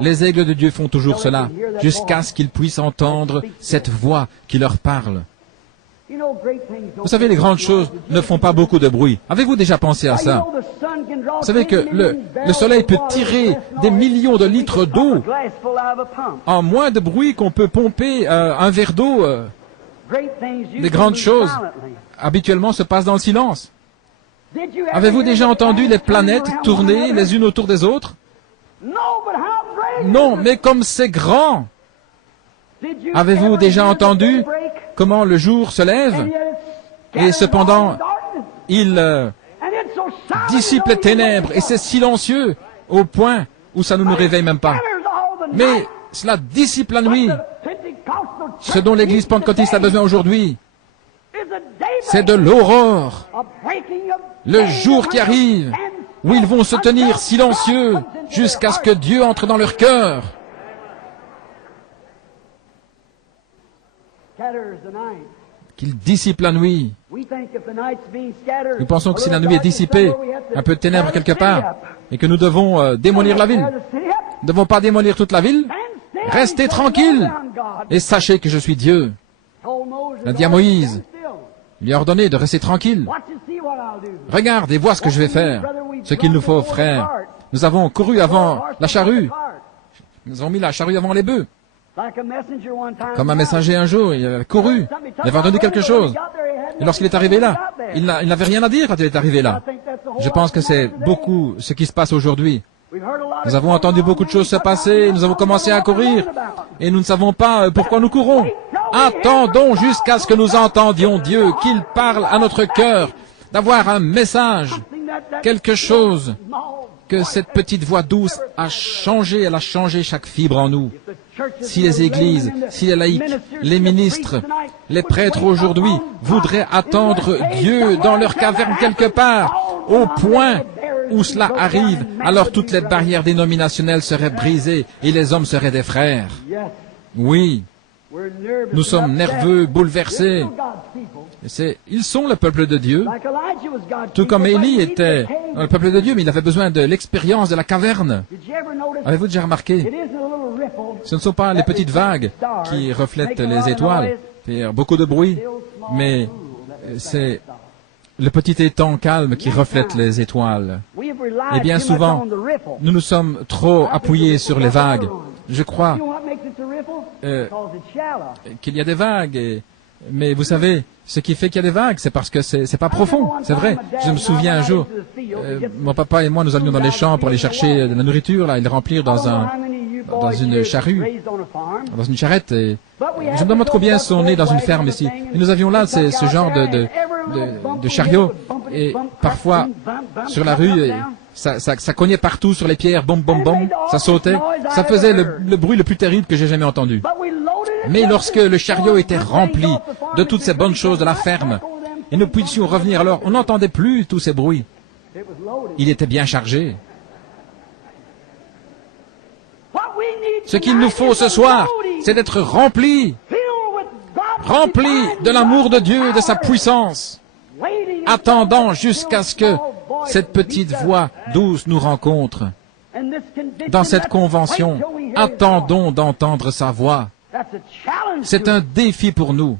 Les aigles de Dieu font toujours cela, jusqu'à ce qu'ils puissent entendre cette voix qui leur parle. Vous savez, les grandes choses ne font pas beaucoup de bruit. Avez-vous déjà pensé à ça? Vous savez que le soleil peut tirer des millions de litres d'eau en moins de bruit qu'on peut pomper un verre d'eau. Les grandes choses, habituellement, se passent dans le silence. Avez-vous déjà entendu les planètes tourner les unes autour des autres? Non, mais comme c'est grand! Avez-vous déjà entendu comment le jour se lève et cependant il dissipe les ténèbres et c'est silencieux au point où ça ne nous réveille même pas. Mais cela dissipe la nuit. Ce dont l'Église pentecôtiste a besoin aujourd'hui, C'est de l'aurore, le jour qui arrive, où ils vont se tenir silencieux jusqu'à ce que Dieu entre dans leur cœur. Qu'il dissipe la nuit. Nous pensons que si la nuit est dissipée, un peu de ténèbres quelque part, et que nous devons démolir la ville. Nous ne devons pas démolir toute la ville. Restez tranquille et sachez que je suis Dieu. Il a dit à Moïse, il lui a ordonné de rester tranquille. Regarde et vois ce que je vais faire. Ce qu'il nous faut, frère. Nous avons couru avant la charrue. Nous avons mis la charrue avant les bœufs. Comme un messager un jour, il avait couru, il avait entendu quelque chose. Et lorsqu'il est arrivé là, il n'avait rien à dire quand il est arrivé là. Je pense que c'est beaucoup ce qui se passe aujourd'hui. Nous avons entendu beaucoup de choses se passer, nous avons commencé à courir, et nous ne savons pas pourquoi nous courons. Attendons jusqu'à ce que nous entendions Dieu, qu'il parle à notre cœur, d'avoir un message, quelque chose, que cette petite voix douce a changé, elle a changé chaque fibre en nous. Si les églises, si les laïcs, les ministres, les prêtres aujourd'hui voudraient attendre Dieu dans leur caverne quelque part, au point où cela arrive, alors toutes les barrières dénominationnelles seraient brisées et les hommes seraient des frères. Oui, nous sommes nerveux, bouleversés. Ils sont le peuple de Dieu, tout comme Élie était le peuple de Dieu, mais il avait besoin de l'expérience de la caverne. Avez-vous déjà remarqué? Ce ne sont pas les petites vagues qui reflètent les étoiles, faire beaucoup de bruit, mais c'est le petit étang calme qui reflète les étoiles. Et bien souvent, nous nous sommes trop appuyés sur les vagues. Je crois qu'il y a des vagues, mais vous savez, ce qui fait qu'il y a des vagues, c'est parce que c'est pas profond, c'est vrai. Je me souviens un jour, mon papa et moi, nous allions dans les champs pour aller chercher de la nourriture, là, et le remplir dans une charrue, dans une charrette. Et je me demande combien sont nés dans une ferme ici. Et nous avions là ce genre de chariot, et parfois sur la rue, ça cognait partout sur les pierres, bom, bom, bom, ça sautait. Ça faisait le bruit le plus terrible que j'ai jamais entendu. Mais lorsque le chariot était rempli de toutes ces bonnes choses de la ferme, et nous puissions revenir alors, on n'entendait plus tous ces bruits. Il était bien chargé. Ce qu'il nous faut ce soir, c'est d'être remplis de l'amour de Dieu et de sa puissance, attendant jusqu'à ce que cette petite voix douce nous rencontre. Dans cette convention, attendons d'entendre sa voix. C'est un défi pour nous.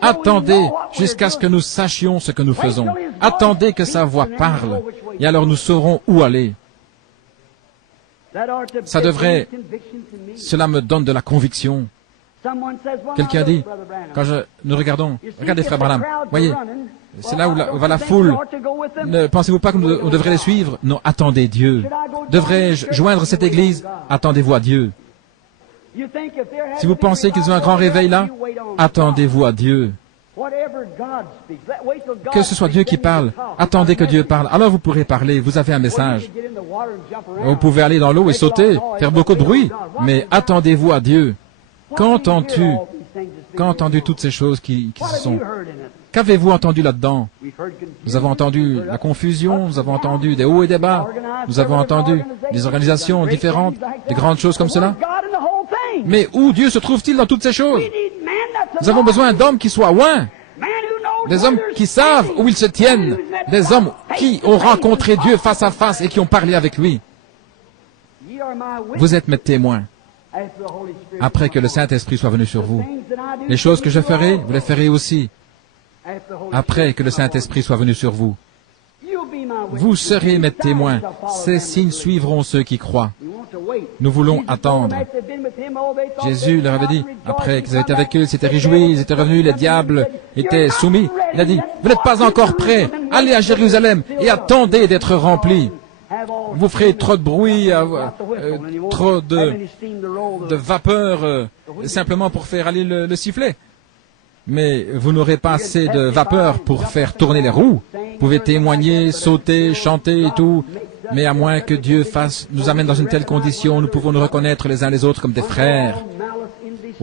Attendez jusqu'à ce que nous sachions ce que nous faisons. Attendez que sa voix parle, et alors nous saurons où aller. Cela me donne de la conviction. Quelqu'un dit, quand nous regardons, regardez frère Branham, voyez, c'est là où va la foule. Ne pensez-vous pas qu'on devrait les suivre? Non, attendez Dieu. Devrais-je joindre cette église? Attendez-vous à Dieu. Si vous pensez qu'ils ont un grand réveil là, attendez-vous à Dieu. Que ce soit Dieu qui parle, attendez que Dieu parle. Alors vous pourrez parler, vous avez un message. Vous pouvez aller dans l'eau et sauter, faire beaucoup de bruit, mais attendez-vous à Dieu. Qu'entends-tu toutes ces choses qui se sont... Qu'avez-vous entendu là-dedans? Nous avons entendu la confusion, nous avons entendu des hauts et des bas, nous avons entendu des organisations différentes, des grandes choses comme cela. Mais où Dieu se trouve-t-il dans toutes ces choses? Nous avons besoin d'hommes qui soient loin, des hommes qui savent où ils se tiennent, des hommes qui ont rencontré Dieu face à face et qui ont parlé avec lui. Vous êtes mes témoins. Après que le Saint-Esprit soit venu sur vous, les choses que je ferai, vous les ferez aussi. Après que le Saint-Esprit soit venu sur vous, vous serez mes témoins. Ces signes suivront ceux qui croient. Nous voulons attendre. Jésus leur avait dit, après qu'ils avaient été avec eux, ils s'étaient réjouis, ils étaient revenus, les diables étaient soumis. Il a dit, vous n'êtes pas encore prêts, allez à Jérusalem et attendez d'être remplis. Vous ferez trop de bruit, trop de vapeur, simplement pour faire aller le sifflet. Mais vous n'aurez pas assez de vapeur pour faire tourner les roues. Vous pouvez témoigner, sauter, chanter et tout, mais à moins que Dieu nous amène dans une telle condition, nous pouvons nous reconnaître les uns les autres comme des frères.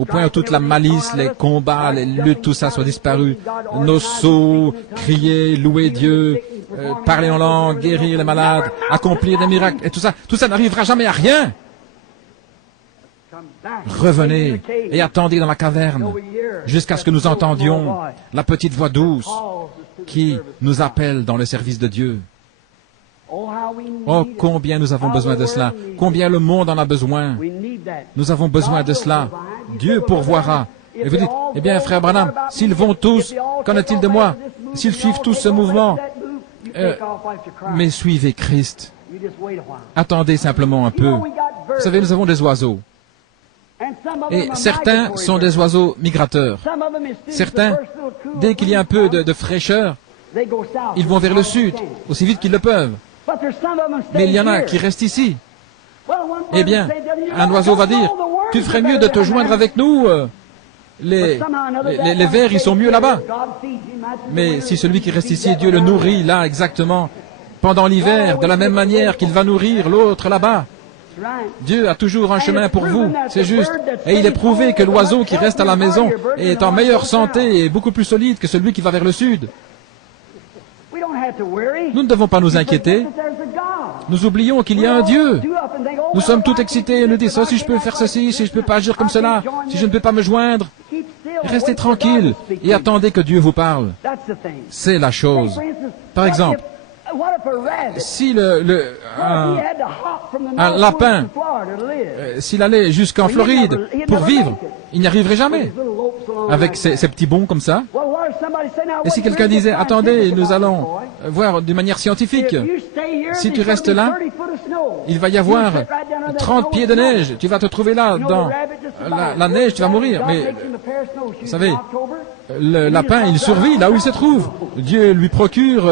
au point où toute la malice, les combats, les luttes, tout ça soit disparu. Nos sauts, crier, louer Dieu, parler en langue, guérir les malades, accomplir des miracles, et tout ça n'arrivera jamais à rien. Revenez et attendez dans la caverne jusqu'à ce que nous entendions la petite voix douce qui nous appelle dans le service de Dieu. Oh, combien nous avons besoin de cela, combien le monde en a besoin. Nous avons besoin de cela. Dieu pourvoira. Et vous dites, eh bien, frère Branham, s'ils vont tous, qu'en est-il de moi? S'ils suivent tous ce mouvement, mais suivez Christ. Attendez simplement un peu. Vous savez, nous avons des oiseaux. Et certains sont des oiseaux migrateurs. Certains, dès qu'il y a un peu de fraîcheur, ils vont vers le sud, aussi vite qu'ils le peuvent. Mais il y en a qui restent ici. Eh bien, un oiseau va dire, tu ferais mieux de te joindre avec nous. Les vers, ils sont mieux là-bas. Mais si celui qui reste ici, Dieu le nourrit là exactement, pendant l'hiver, de la même manière qu'il va nourrir l'autre là-bas. Dieu a toujours un chemin pour vous, c'est juste. Et il est prouvé que l'oiseau qui reste à la maison est en meilleure santé et beaucoup plus solide que celui qui va vers le sud. Nous ne devons pas nous inquiéter. Nous oublions qu'il y a un Dieu. Nous sommes tout excités et nous disons, si je peux faire ceci, si je ne peux pas agir comme cela, si je ne peux pas me joindre, restez tranquille et attendez que Dieu vous parle. C'est la chose. Par exemple, si un lapin, s'il allait jusqu'en Floride pour vivre, il n'y arriverait jamais avec ces petits bonds comme ça. Et si quelqu'un disait, attendez, nous allons voir d'une manière scientifique, si tu restes là, il va y avoir 30 pieds de neige, tu vas te trouver là dans la neige, tu vas mourir. Mais, vous savez, le lapin, il survit là où il se trouve. Dieu lui procure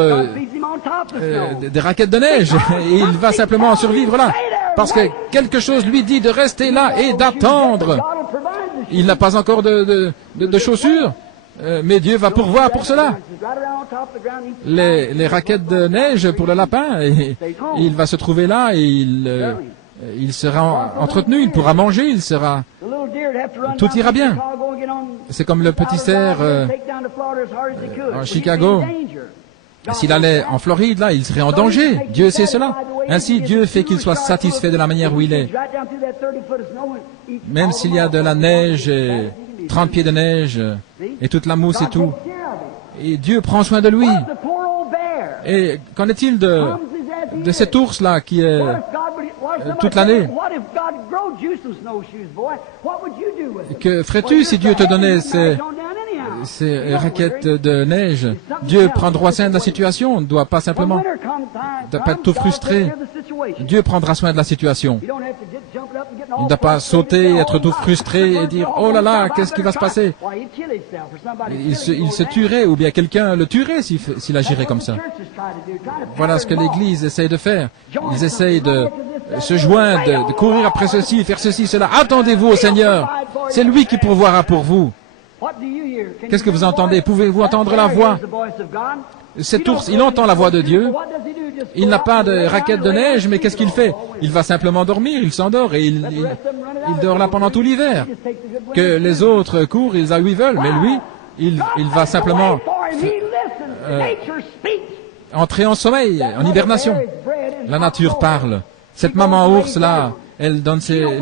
des raquettes de neige et il va simplement survivre là. Parce que quelque chose lui dit de rester là et d'attendre. Il n'a pas encore de chaussures, mais Dieu va pourvoir pour cela. Les raquettes de neige pour le lapin, et il va se trouver là et il sera entretenu, il pourra manger, il sera... Tout ira bien. C'est comme le petit cerf en Chicago. S'il allait en Floride, là, il serait en danger. Dieu sait cela. Ainsi, Dieu fait qu'il soit satisfait de la manière où il est. Même s'il y a de la neige, et 30 pieds de neige, et toute la mousse et tout. Et Dieu prend soin de lui. Et qu'en est-il de cet ours-là qui est toute l'année? Que ferais-tu si Dieu te donnait ces raquettes de neige? Dieu prend droit soin de la situation, on ne doit pas simplement pas être tout frustré. Dieu prendra soin de la situation. Il ne doit pas sauter, être tout frustré et dire « Oh là là, qu'est-ce qui va se passer ?» Il se tuerait, ou bien quelqu'un le tuerait s'il agirait comme ça. Voilà ce que l'Église essaye de faire. Ils essayent de se joindre, de courir après ceci, faire ceci, cela. Attendez-vous au Seigneur. C'est lui qui pourvoira pour vous. Qu'est-ce que vous entendez? Pouvez-vous entendre la voix? Cet ours, il entend la voix de Dieu. Il n'a pas de raquette de neige, mais qu'est-ce qu'il fait? Il va simplement dormir, il s'endort et il dort là pendant tout l'hiver. Que les autres courent, ils aillent où ils veulent, mais lui, il va simplement entrer en sommeil, en hibernation. La nature parle. Cette maman ours là, elle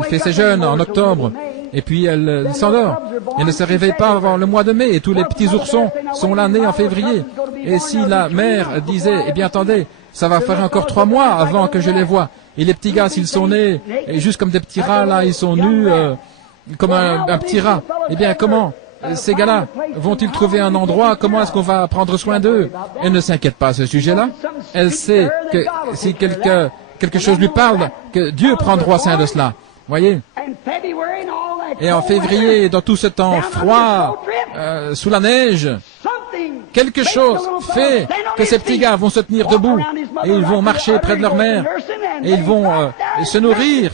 fait ses jeûnes en octobre. Et puis elle s'endort. Elle ne se réveille pas avant le mois de mai. Et tous les petits oursons sont là nés en février. Et si la mère disait, eh bien attendez, ça va faire encore 3 mois avant que je les voie. Et les petits gars, s'ils sont nés, et juste comme des petits rats là, ils sont nus comme un petit rat. Eh bien comment ces gars-là vont-ils trouver un endroit? Comment est-ce qu'on va prendre soin d'eux? Elle ne s'inquiète pas à ce sujet-là. Elle sait que si quelque chose lui parle, que Dieu prend droit soin de cela. Voyez? Et en février, dans tout ce temps froid, sous la neige, quelque chose fait que ces petits gars vont se tenir debout et ils vont marcher près de leur mère et ils vont se nourrir.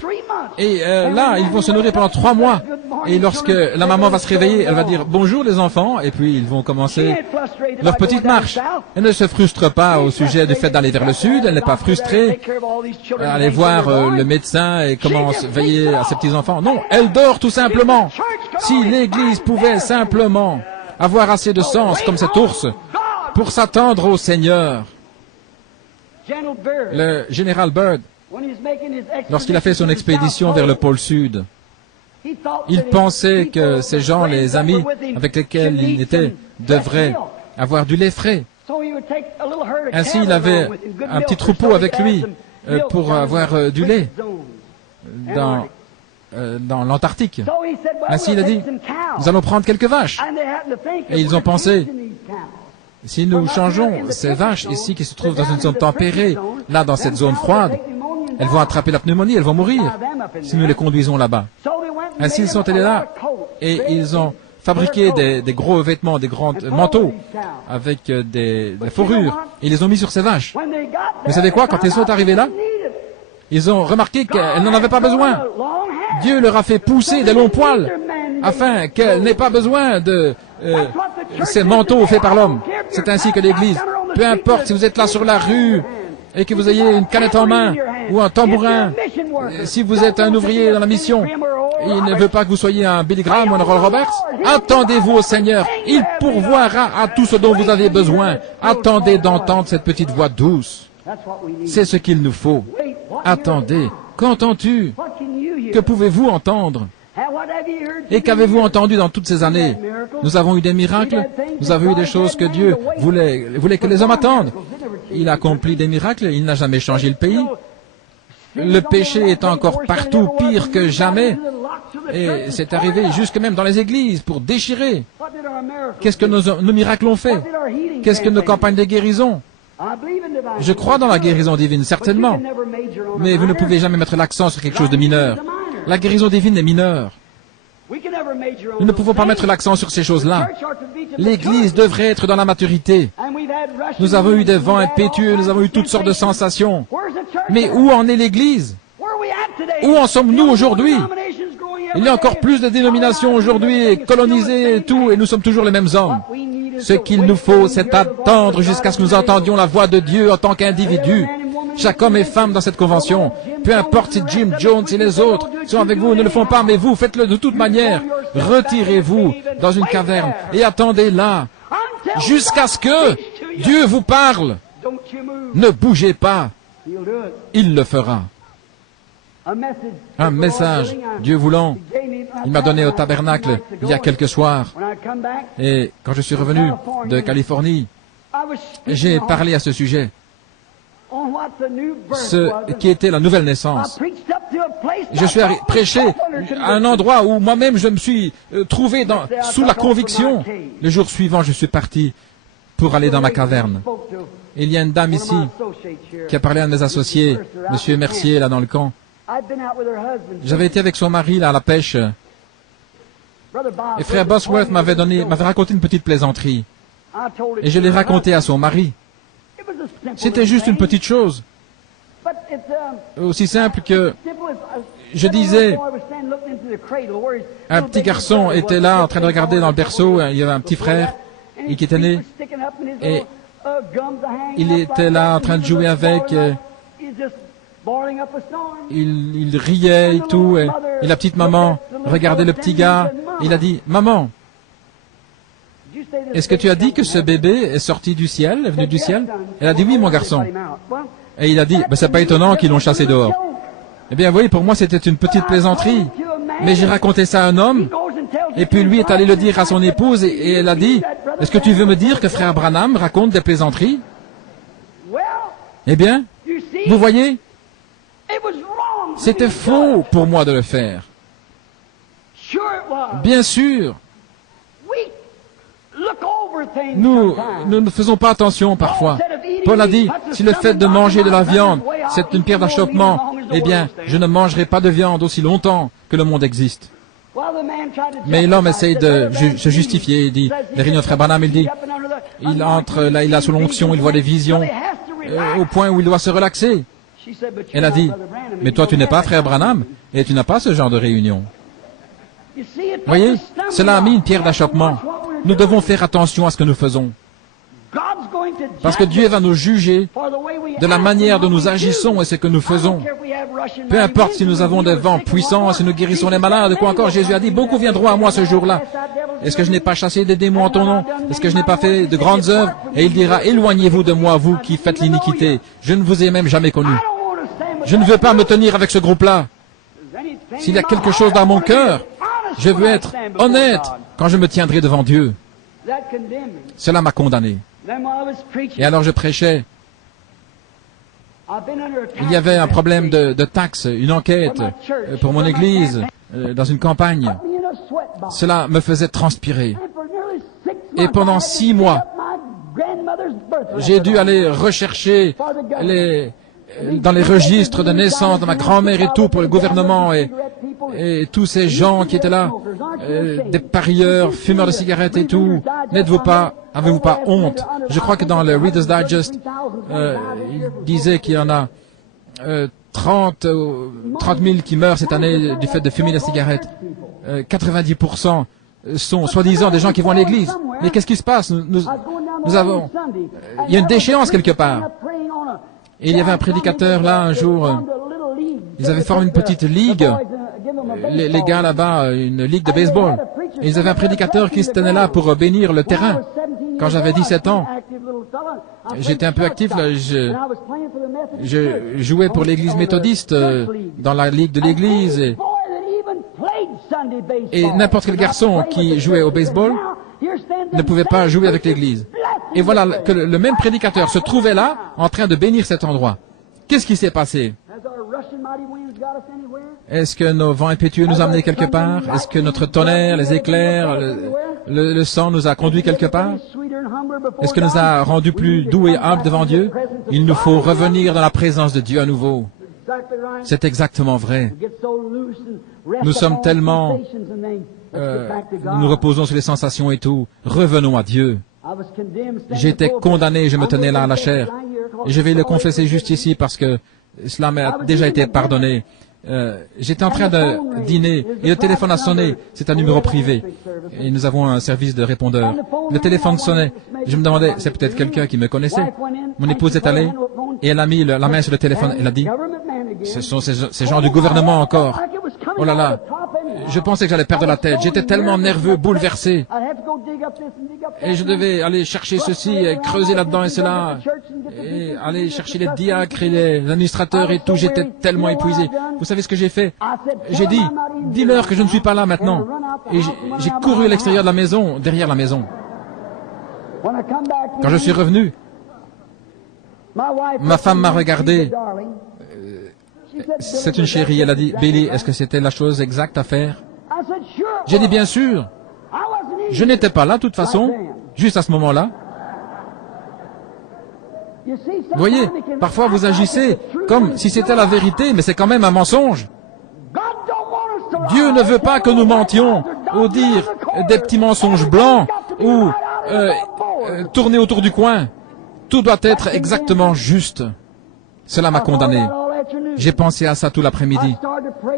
Et là, ils vont se nourrir pendant 3 mois. Et lorsque la maman va se réveiller, elle va dire « Bonjour les enfants » et puis ils vont commencer leur petite marche. Elle ne se frustre pas au sujet du fait d'aller vers le sud, elle n'est pas frustrée à aller voir le médecin et comment veiller à ses petits-enfants. Non, elle dort tout simplement. Si l'Église pouvait simplement avoir assez de sens comme cet ours pour s'attendre au Seigneur. Le général Byrd, lorsqu'il a fait son expédition vers le pôle Sud, il pensait que ces gens, les amis avec lesquels il était, devraient avoir du lait frais. Ainsi, il avait un petit troupeau avec lui pour avoir du lait dans l'Antarctique. Ainsi, il a dit, nous allons prendre quelques vaches. Et ils ont pensé, si nous changeons ces vaches ici qui se trouvent dans une zone tempérée, là dans cette zone froide, elles vont attraper la pneumonie, elles vont mourir si nous les conduisons là-bas. Ainsi, ils sont allés là et ils ont fabriqué des gros vêtements, des grands manteaux avec des fourrures. Et ils les ont mis sur ces vaches. Mais vous savez quoi, quand ils sont arrivés là, ils ont remarqué qu'elles n'en avaient pas besoin. Dieu leur a fait pousser des longs poils afin qu'elles n'aient pas besoin de ces manteaux faits par l'homme. C'est ainsi que l'Église, peu importe si vous êtes là sur la rue et que vous ayez une canette en main ou un tambourin, si vous êtes un ouvrier dans la mission, il ne veut pas que vous soyez un Billy Graham ou un Oral Roberts, attendez-vous au Seigneur. Il pourvoira à tout ce dont vous avez besoin. Attendez d'entendre cette petite voix douce. C'est ce qu'il nous faut. Attendez. Qu'entends-tu? Que pouvez-vous entendre? Et qu'avez-vous entendu dans toutes ces années? Nous avons eu des miracles, nous avons eu des choses que Dieu voulait que les hommes attendent. Il a accompli des miracles, il n'a jamais changé le pays. Le péché est encore partout pire que jamais. Et c'est arrivé jusque même dans les églises pour déchirer. Qu'est-ce que nos miracles ont fait? Qu'est-ce que nos campagnes de guérison? Je crois dans la guérison divine, certainement. Mais vous ne pouvez jamais mettre l'accent sur quelque chose de mineur. La guérison divine est mineure. Nous ne pouvons pas mettre l'accent sur ces choses-là. L'Église devrait être dans la maturité. Nous avons eu des vents impétueux, nous avons eu toutes sortes de sensations. Mais où en est l'Église? Où en sommes-nous aujourd'hui? Il y a encore plus de dénominations aujourd'hui, colonisées et tout, et nous sommes toujours les mêmes hommes. Ce qu'il nous faut, c'est attendre jusqu'à ce que nous entendions la voix de Dieu en tant qu'individu. Chaque homme et femme dans cette convention, peu importe si Jim Jones et les autres sont avec vous, ne le font pas, mais vous, faites-le de toute manière. Retirez-vous dans une caverne et attendez là, jusqu'à ce que Dieu vous parle. Ne bougez pas, il le fera. Un message, Dieu voulant, il m'a donné au tabernacle il y a quelques soirs. Et quand je suis revenu de Californie, j'ai parlé à ce sujet. Ce qui était la nouvelle naissance. Je suis prêché à un endroit où moi-même je me suis trouvé sous la conviction. Le jour suivant, je suis parti pour aller dans ma caverne. Il y a une dame ici qui a parlé à un de mes associés, Monsieur Mercier, là dans le camp. J'avais été avec son mari là à la pêche. Et frère Bosworth m'avait raconté une petite plaisanterie. Et je l'ai raconté à son mari. C'était juste une petite chose. Aussi simple que je disais, un petit garçon était là en train de regarder dans le berceau, il y avait un petit frère qui était né, et il était là en train de jouer avec, il riait et tout, et la petite maman regardait le petit gars, et il a dit, « Maman, est-ce que tu as dit que ce bébé est sorti du ciel, est venu du ciel ?» Elle a dit, « Oui, mon garçon. » Et il a dit, « C'est pas étonnant qu'ils l'ont chassé dehors. » Eh bien, oui, pour moi, c'était une petite plaisanterie. Mais j'ai raconté ça à un homme, et puis lui est allé le dire à son épouse, et elle a dit, « Est-ce que tu veux me dire que frère Branham raconte des plaisanteries ?» Eh bien, vous voyez, c'était faux pour moi de le faire. Bien sûr. Nous ne faisons pas attention parfois. Paul a dit, si le fait de manger de la viande, c'est une pierre d'achoppement, eh bien, je ne mangerai pas de viande aussi longtemps que le monde existe. Mais l'homme essaye de se justifier, il dit, les réunions de frère Branham, il dit, il entre, là, il a sous l'onction, il voit des visions, au point où il doit se relaxer. Elle a dit, mais toi tu n'es pas frère Branham, et tu n'as pas ce genre de réunion. Voyez, cela a mis une pierre d'achoppement. Nous devons faire attention à ce que nous faisons. Parce que Dieu va nous juger de la manière dont nous agissons et ce que nous faisons. Peu importe si nous avons des vents puissants, si nous guérissons les malades, quoi encore, Jésus a dit, beaucoup viendront à moi ce jour-là. Est-ce que je n'ai pas chassé des démons en ton nom? Est-ce que je n'ai pas fait de grandes œuvres? Et il dira, éloignez-vous de moi, vous qui faites l'iniquité. Je ne vous ai même jamais connu. Je ne veux pas me tenir avec ce groupe-là. S'il y a quelque chose dans mon cœur, je veux être honnête quand je me tiendrai devant Dieu. Cela m'a condamné. Et alors je prêchais. Il y avait un problème de taxes, une enquête pour mon église dans une campagne. Cela me faisait transpirer. Et pendant 6 mois, j'ai dû aller rechercher dans les registres de naissance de ma grand-mère et tout pour le gouvernement et tous ces gens qui étaient là, des parieurs, fumeurs de cigarettes et tout. Avez-vous pas honte? Je crois que dans le Reader's Digest, il disait qu'il y en a 30 000 qui meurent cette année du fait de fumer la cigarette. 90% sont soi-disant des gens qui vont à l'église. Mais qu'est-ce qui se passe? Nous avons... Il y a une déchéance quelque part. Et il y avait un prédicateur là un jour, ils avaient formé une petite ligue, les gars là-bas, une ligue de baseball. Et ils avaient un prédicateur qui se tenait là pour bénir le terrain. Quand j'avais 17 ans, j'étais un peu actif là, je jouais pour l'église méthodiste dans la ligue de l'église et n'importe quel garçon qui jouait au baseball ne pouvait pas jouer avec l'église. Et voilà que le même prédicateur se trouvait là, en train de bénir cet endroit. Qu'est-ce qui s'est passé? Est-ce que nos vents impétueux nous ont amenés quelque part? Est-ce que notre tonnerre, les éclairs, le sang nous a conduits quelque part? Est-ce que nous a rendus plus doux et humbles devant Dieu? Il nous faut revenir dans la présence de Dieu à nouveau. C'est exactement vrai. Nous sommes tellement... nous reposons sur les sensations et tout. Revenons à Dieu. J'étais condamné, je me tenais là à la chair. Et je vais le confesser juste ici parce que cela m'a déjà été pardonné. J'étais en train de dîner et le téléphone a sonné. C'est un numéro privé. Et nous avons un service de répondeur. Le téléphone sonnait. Je me demandais, c'est peut-être quelqu'un qui me connaissait. Mon épouse est allée et elle a mis la main sur le téléphone. Elle a dit, ce sont ces gens du gouvernement encore. Oh là là. Je pensais que j'allais perdre la tête. J'étais tellement nerveux, bouleversé. Et je devais aller chercher ceci, et creuser là-dedans et cela. Et aller chercher les diacres et les administrateurs et tout. J'étais tellement épuisé. Vous savez ce que j'ai fait? J'ai dit, dis-leur que je ne suis pas là maintenant. Et j'ai couru à l'extérieur de la maison, derrière la maison. Quand je suis revenu, ma femme m'a regardé. C'est une chérie, elle a dit, Billy, est-ce que c'était la chose exacte à faire? J'ai dit, bien sûr. Je n'étais pas là, de toute façon, juste à ce moment-là. Vous voyez, parfois vous agissez comme si c'était la vérité, mais c'est quand même un mensonge. Dieu ne veut pas que nous mentions, ou dire des petits mensonges blancs, ou tourner autour du coin. Tout doit être exactement juste. Cela m'a condamné. J'ai pensé à ça tout l'après-midi.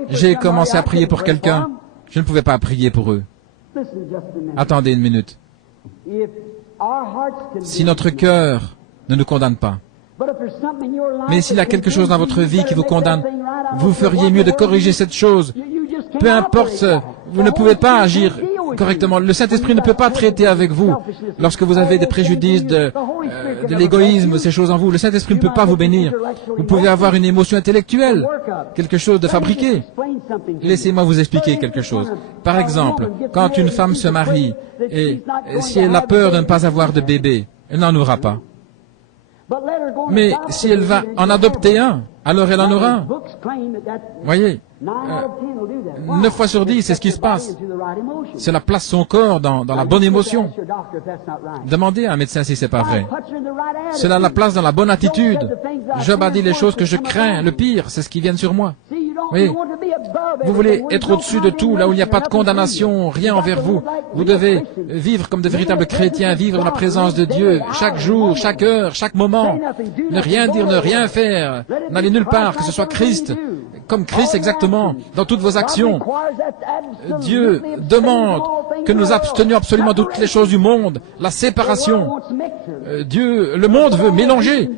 J'ai commencé à prier pour quelqu'un. Je ne pouvais pas prier pour eux. Attendez une minute. Si notre cœur ne nous condamne pas, mais s'il y a quelque chose dans votre vie qui vous condamne, vous feriez mieux de corriger cette chose. Peu importe, vous ne pouvez pas agir correctement. Le Saint-Esprit ne peut pas traiter avec vous lorsque vous avez des préjudices de l'égoïsme, ces choses en vous. Le Saint-Esprit ne peut pas vous bénir. Vous pouvez avoir une émotion intellectuelle, quelque chose de fabriqué. Laissez-moi vous expliquer quelque chose. Par exemple, quand une femme se marie et si elle a peur de ne pas avoir de bébé, elle n'en aura pas. Mais si elle va en adopter un, alors elle en aura. Voyez, 9 fois sur 10, c'est ce qui se passe. Cela place son corps dans la bonne émotion. Demandez à un médecin si c'est pas vrai. Cela la place dans la bonne attitude. Job a dit les choses que je crains, le pire, c'est ce qui vient sur moi. Oui. Vous voulez être au-dessus de tout, là où il n'y a pas de condamnation, rien envers vous. Vous devez vivre comme de véritables chrétiens, vivre dans la présence de Dieu, chaque jour, chaque heure, chaque moment. Ne rien dire, ne rien faire, n'aller nulle part, que ce soit Christ comme Christ exactement, dans toutes vos actions. Dieu demande que nous abstenions absolument de toutes les choses du monde, la séparation. Le monde veut mélanger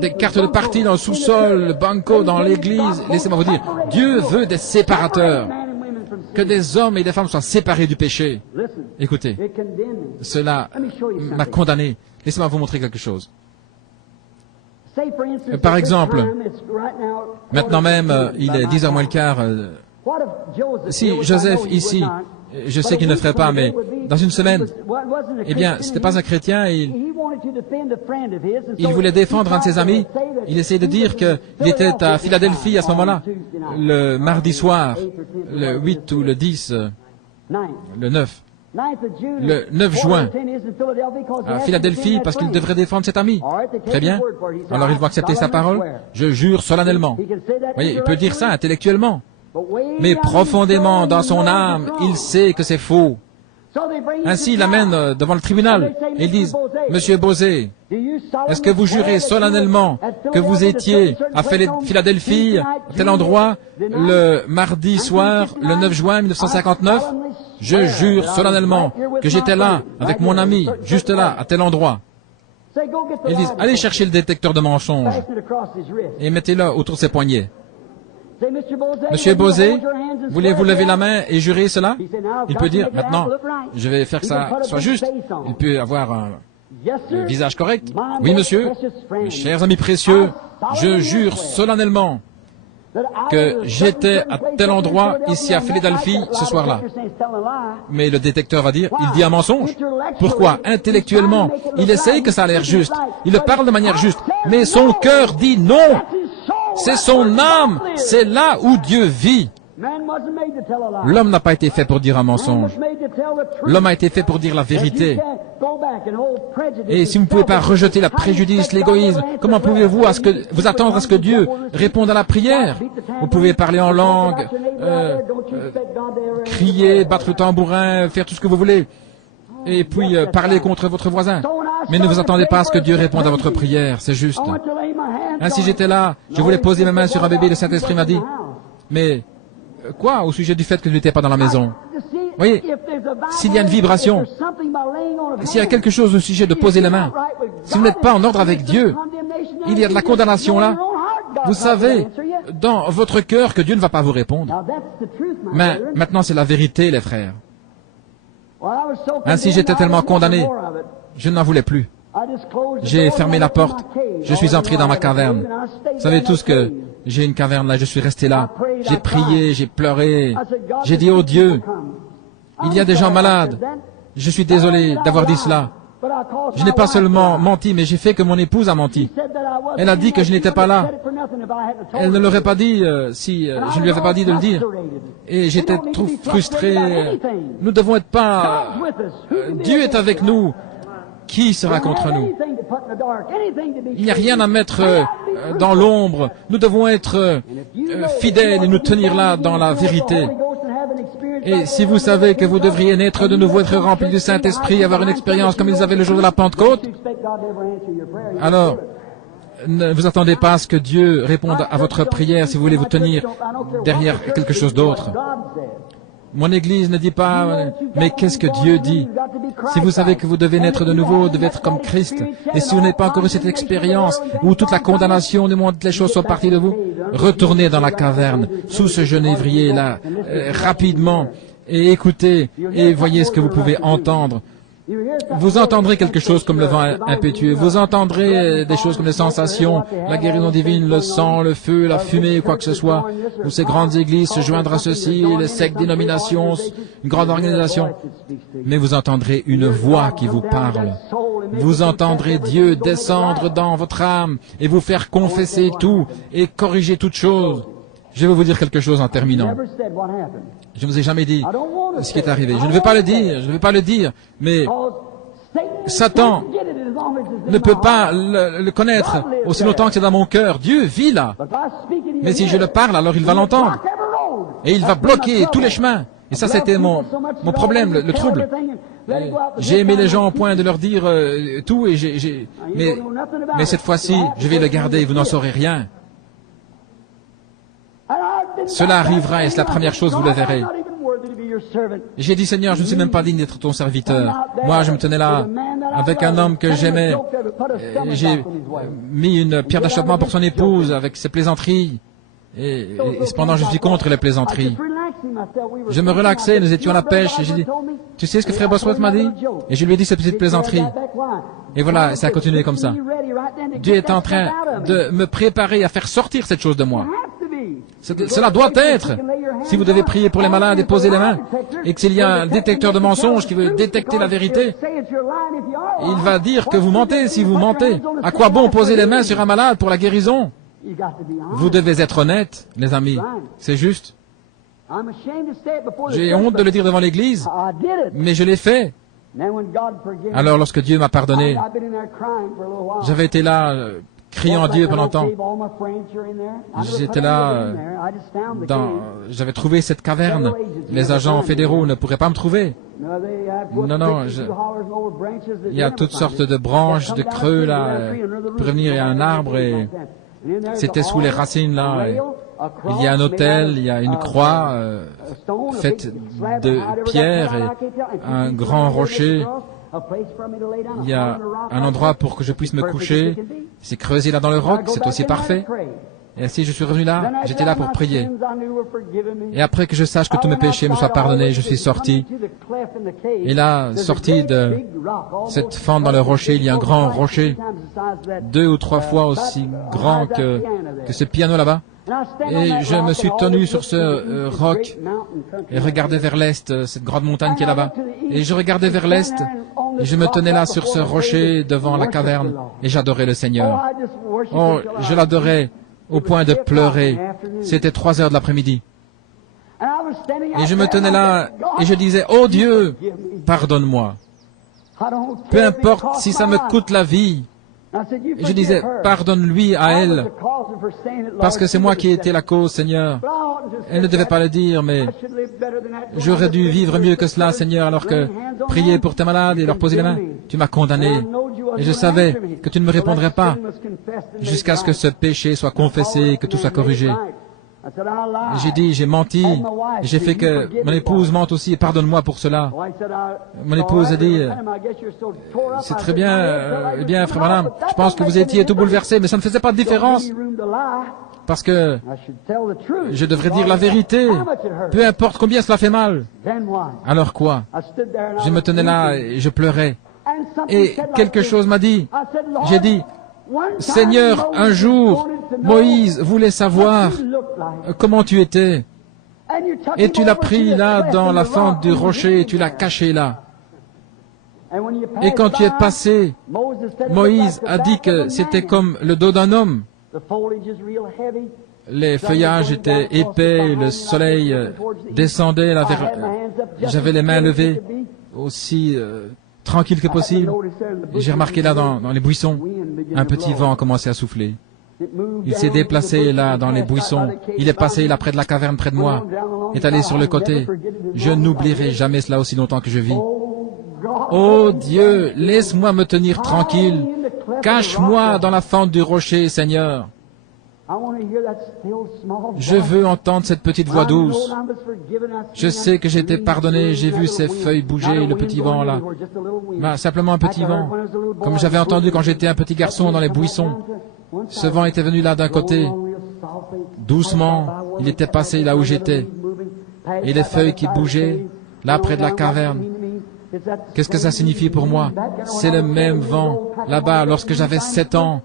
des cartes de parti dans le sous-sol, le banco dans l'église. Laissez-moi vous dire, Dieu veut des séparateurs, que des hommes et des femmes soient séparés du péché. Écoutez, cela m'a condamné. Laissez-moi vous montrer quelque chose. Par exemple, maintenant même, il est 10h moins le quart. Si Joseph ici, je sais qu'il ne le ferait pas, mais dans une semaine, eh bien, c'était pas un chrétien, il voulait défendre un de ses amis. Il essayait de dire qu'il était à Philadelphie à ce moment-là, le mardi soir, le 8 ou le 10, le 9. Le 9 juin, à Philadelphie, parce qu'il devrait défendre cet ami. Très bien. Alors ils vont accepter sa parole. Je jure solennellement. Vous voyez, il peut dire ça intellectuellement. Mais profondément dans son âme, il sait que c'est faux. Ainsi, il l'amène devant le tribunal. Et ils disent, Monsieur Bosé, est-ce que vous jurez solennellement que vous étiez à Philadelphie, à tel endroit, le mardi soir, le 9 juin 1959? Je jure solennellement que j'étais là, avec mon ami, juste là, à tel endroit. Ils disent, allez chercher le détecteur de mensonges et mettez-le autour de ses poignets. Monsieur Bosé, voulez-vous lever la main et jurer cela? Il peut dire, maintenant, je vais faire que ça soit juste. Il peut avoir un visage correct. Oui, monsieur, mes chers amis précieux, je jure solennellement que j'étais à tel endroit, ici à Philadelphie, ce soir-là. Mais le détecteur va dire, il dit un mensonge. Pourquoi? Intellectuellement, il essaye que ça a l'air juste. Il le parle de manière juste. Mais son cœur dit non. C'est son âme. C'est là où Dieu vit. L'homme n'a pas été fait pour dire un mensonge. L'homme a été fait pour dire la vérité. Et si vous ne pouvez pas rejeter le préjudice, l'égoïsme, comment pouvez-vous vous attendre à ce que Dieu réponde à la prière? Vous pouvez parler en langue, crier, battre le tambourin, faire tout ce que vous voulez, et puis parler contre votre voisin. Mais ne vous attendez pas à ce que Dieu réponde à votre prière, c'est juste. Ainsi j'étais là, je voulais poser mes mains sur un bébé, le Saint-Esprit m'a dit, mais quoi au sujet du fait que je n'étais pas dans la maison? Voyez, s'il y a une vibration, s'il y a quelque chose au sujet de poser les mains, si vous n'êtes pas en ordre avec Dieu, il y a de la condamnation là. Vous savez, dans votre cœur, que Dieu ne va pas vous répondre. Mais maintenant, c'est la vérité, les frères. Ainsi, j'étais tellement condamné, je n'en voulais plus. J'ai fermé la porte, je suis entré dans ma caverne. Vous savez tous que j'ai une caverne là, je suis resté là. J'ai prié, j'ai pleuré. J'ai dit, oh Dieu, il y a des gens malades. Je suis désolé d'avoir dit cela. Je n'ai pas seulement menti, mais j'ai fait que mon épouse a menti. Elle a dit que je n'étais pas là. Elle ne l'aurait pas dit si je ne lui avais pas dit de le dire. Et j'étais trop frustré. Nous devons être pas... Dieu est avec nous. Qui sera contre nous? Il n'y a rien à mettre dans l'ombre. Nous devons être fidèles et nous tenir là dans la vérité. Et si vous savez que vous devriez naître de nouveau, être rempli du Saint-Esprit, avoir une expérience comme ils avaient le jour de la Pentecôte, alors ne vous attendez pas à ce que Dieu réponde à votre prière si vous voulez vous tenir derrière quelque chose d'autre. Mon Église ne dit pas, mais qu'est-ce que Dieu dit? Si vous savez que vous devez naître de nouveau, vous devez être comme Christ, et si vous n'avez pas encore eu cette expérience où toute la condamnation du monde, les choses sont parties de vous, retournez dans la caverne, sous ce genévrier-là, rapidement, et écoutez, et voyez ce que vous pouvez entendre. Vous entendrez quelque chose comme le vent impétueux, vous entendrez des choses comme les sensations, la guérison divine, le sang, le feu, la fumée, quoi que ce soit, ou ces grandes églises se joindre à ceci, les sectes, dénominations, une grande organisation. Mais vous entendrez une voix qui vous parle. Vous entendrez Dieu descendre dans votre âme et vous faire confesser tout et corriger toutes choses. Je vais vous dire quelque chose en terminant. Je ne vous ai jamais dit ce qui est arrivé. Je ne vais pas le dire, mais Satan ne peut pas le connaître aussi longtemps que c'est dans mon cœur. Dieu vit là. Mais si je le parle, alors il va l'entendre. Et il va bloquer tous les chemins. Et ça, c'était mon problème, le trouble. J'ai aimé les gens au point de leur dire tout, mais cette fois-ci, je vais le garder, vous n'en saurez rien. cela arrivera et c'est la première chose, vous le verrez. J'ai dit, Seigneur, je ne suis même pas digne d'être ton serviteur. Moi, je me tenais là avec un homme que j'aimais. J'ai mis une pierre d'achoppement pour son épouse avec ses plaisanteries. Et cependant, je suis contre les plaisanteries. Je me relaxais, nous étions à la pêche. Et j'ai dit, tu sais ce que Frère Bosworth m'a dit? Et je lui ai dit cette petite plaisanterie. Et voilà, ça a continué comme ça. Dieu est en train de me préparer à faire sortir cette chose de moi. Cela doit être. Si vous devez prier pour les malades et poser les mains, et qu'il y a un détecteur de mensonges qui veut détecter la vérité, il va dire que vous mentez si vous mentez. À quoi bon poser les mains sur un malade pour la guérison? Vous devez être honnête, les amis. C'est juste. J'ai honte de le dire devant l'Église, mais je l'ai fait. Alors lorsque Dieu m'a pardonné, j'avais été là, criant à Dieu pendant longtemps. J'étais là, j'avais trouvé cette caverne. Les agents fédéraux ne pourraient pas me trouver. Non, il y a toutes sortes de branches, de creux là. Pour venir, il y a un arbre et c'était sous les racines là. Il y a un autel, il y a une croix faite de pierre et un grand rocher. Il y a un endroit pour que je puisse me coucher. C'est creusé là dans le roc, c'est aussi parfait. Et ainsi je suis revenu là, j'étais là pour prier. Et après que je sache que tous mes péchés me soient pardonnés, je suis sorti. Et là, sorti de cette fente dans le rocher, il y a un grand rocher, 2 ou 3 fois aussi grand que ce piano là-bas. Et je me suis tenu sur ce roc et regardais vers l'est, cette grande montagne qui est là-bas. Et je regardais vers l'est et je me tenais là sur ce rocher devant la caverne et j'adorais le Seigneur. Oh, je l'adorais au point de pleurer. C'était 3 heures de l'après-midi. Et je me tenais là et je disais, « Oh Dieu, pardonne-moi. Peu importe si ça me coûte la vie. » Et je disais, pardonne-lui à elle, parce que c'est moi qui ai été la cause, Seigneur. Elle ne devait pas le dire, mais j'aurais dû vivre mieux que cela, Seigneur, alors que prier pour tes malades et leur poser les mains, tu m'as condamné. Et je savais que tu ne me répondrais pas jusqu'à ce que ce péché soit confessé et que tout soit corrigé. J'ai dit, j'ai menti, et j'ai fait que mon épouse mente aussi, et pardonne-moi pour cela. Mon épouse a dit, c'est très bien, eh bien, frère Branham, je pense que vous étiez tout bouleversé, mais ça ne faisait pas de différence, parce que je devrais dire la vérité, peu importe combien cela fait mal. Alors quoi? Je me tenais là et je pleurais, et quelque chose m'a dit, j'ai dit, Seigneur, un jour, Moïse voulait savoir comment tu étais. Et tu l'as pris là dans la fente du rocher et tu l'as caché là. Et quand tu es passé, Moïse a dit que c'était comme le dos d'un homme. Les feuillages étaient épais, le soleil descendait, j'avais les mains levées, aussi tranquille que possible. J'ai remarqué là dans les buissons, un petit vent a commencé à souffler. Il s'est déplacé là dans les buissons. Il est passé là près de la caverne près de moi. Est allé sur le côté. Je n'oublierai jamais cela aussi longtemps que je vis. Oh Dieu, laisse-moi me tenir tranquille. Cache-moi dans la fente du rocher, Seigneur. Je veux entendre cette petite voix douce. Je sais que j'ai été pardonné, j'ai vu ces feuilles bouger, le petit vent là. Simplement un petit vent. Comme j'avais entendu quand j'étais un petit garçon dans les buissons. Ce vent était venu là d'un côté. Doucement, il était passé là où j'étais. Et les feuilles qui bougeaient, là près de la caverne. Qu'est-ce que ça signifie pour moi? C'est le même vent, là-bas, lorsque j'avais 7 ans,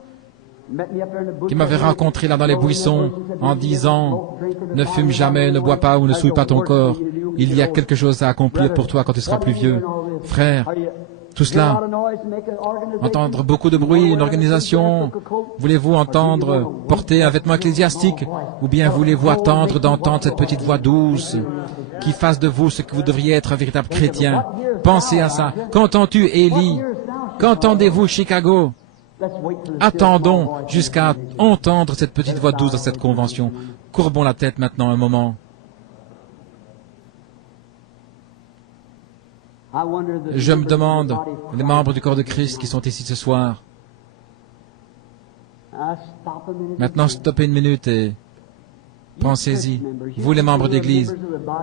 qui m'avait rencontré là dans les buissons en disant « Ne fume jamais, ne bois pas ou ne souille pas ton corps. Il y a quelque chose à accomplir pour toi quand tu seras plus vieux. » Frère, tout cela, entendre beaucoup de bruit, une organisation, voulez-vous entendre porter un vêtement ecclésiastique ou bien voulez-vous attendre d'entendre cette petite voix douce qui fasse de vous ce que vous devriez être un véritable chrétien? Pensez à ça. Qu'entends-tu, Élie? Qu'entendez-vous, Chicago? Attendons jusqu'à entendre cette petite voix douce dans cette convention. Courbons la tête maintenant un moment. Je me demande, les membres du corps de Christ qui sont ici ce soir, maintenant stoppez une minute et Pensez-y, vous les membres d'Église,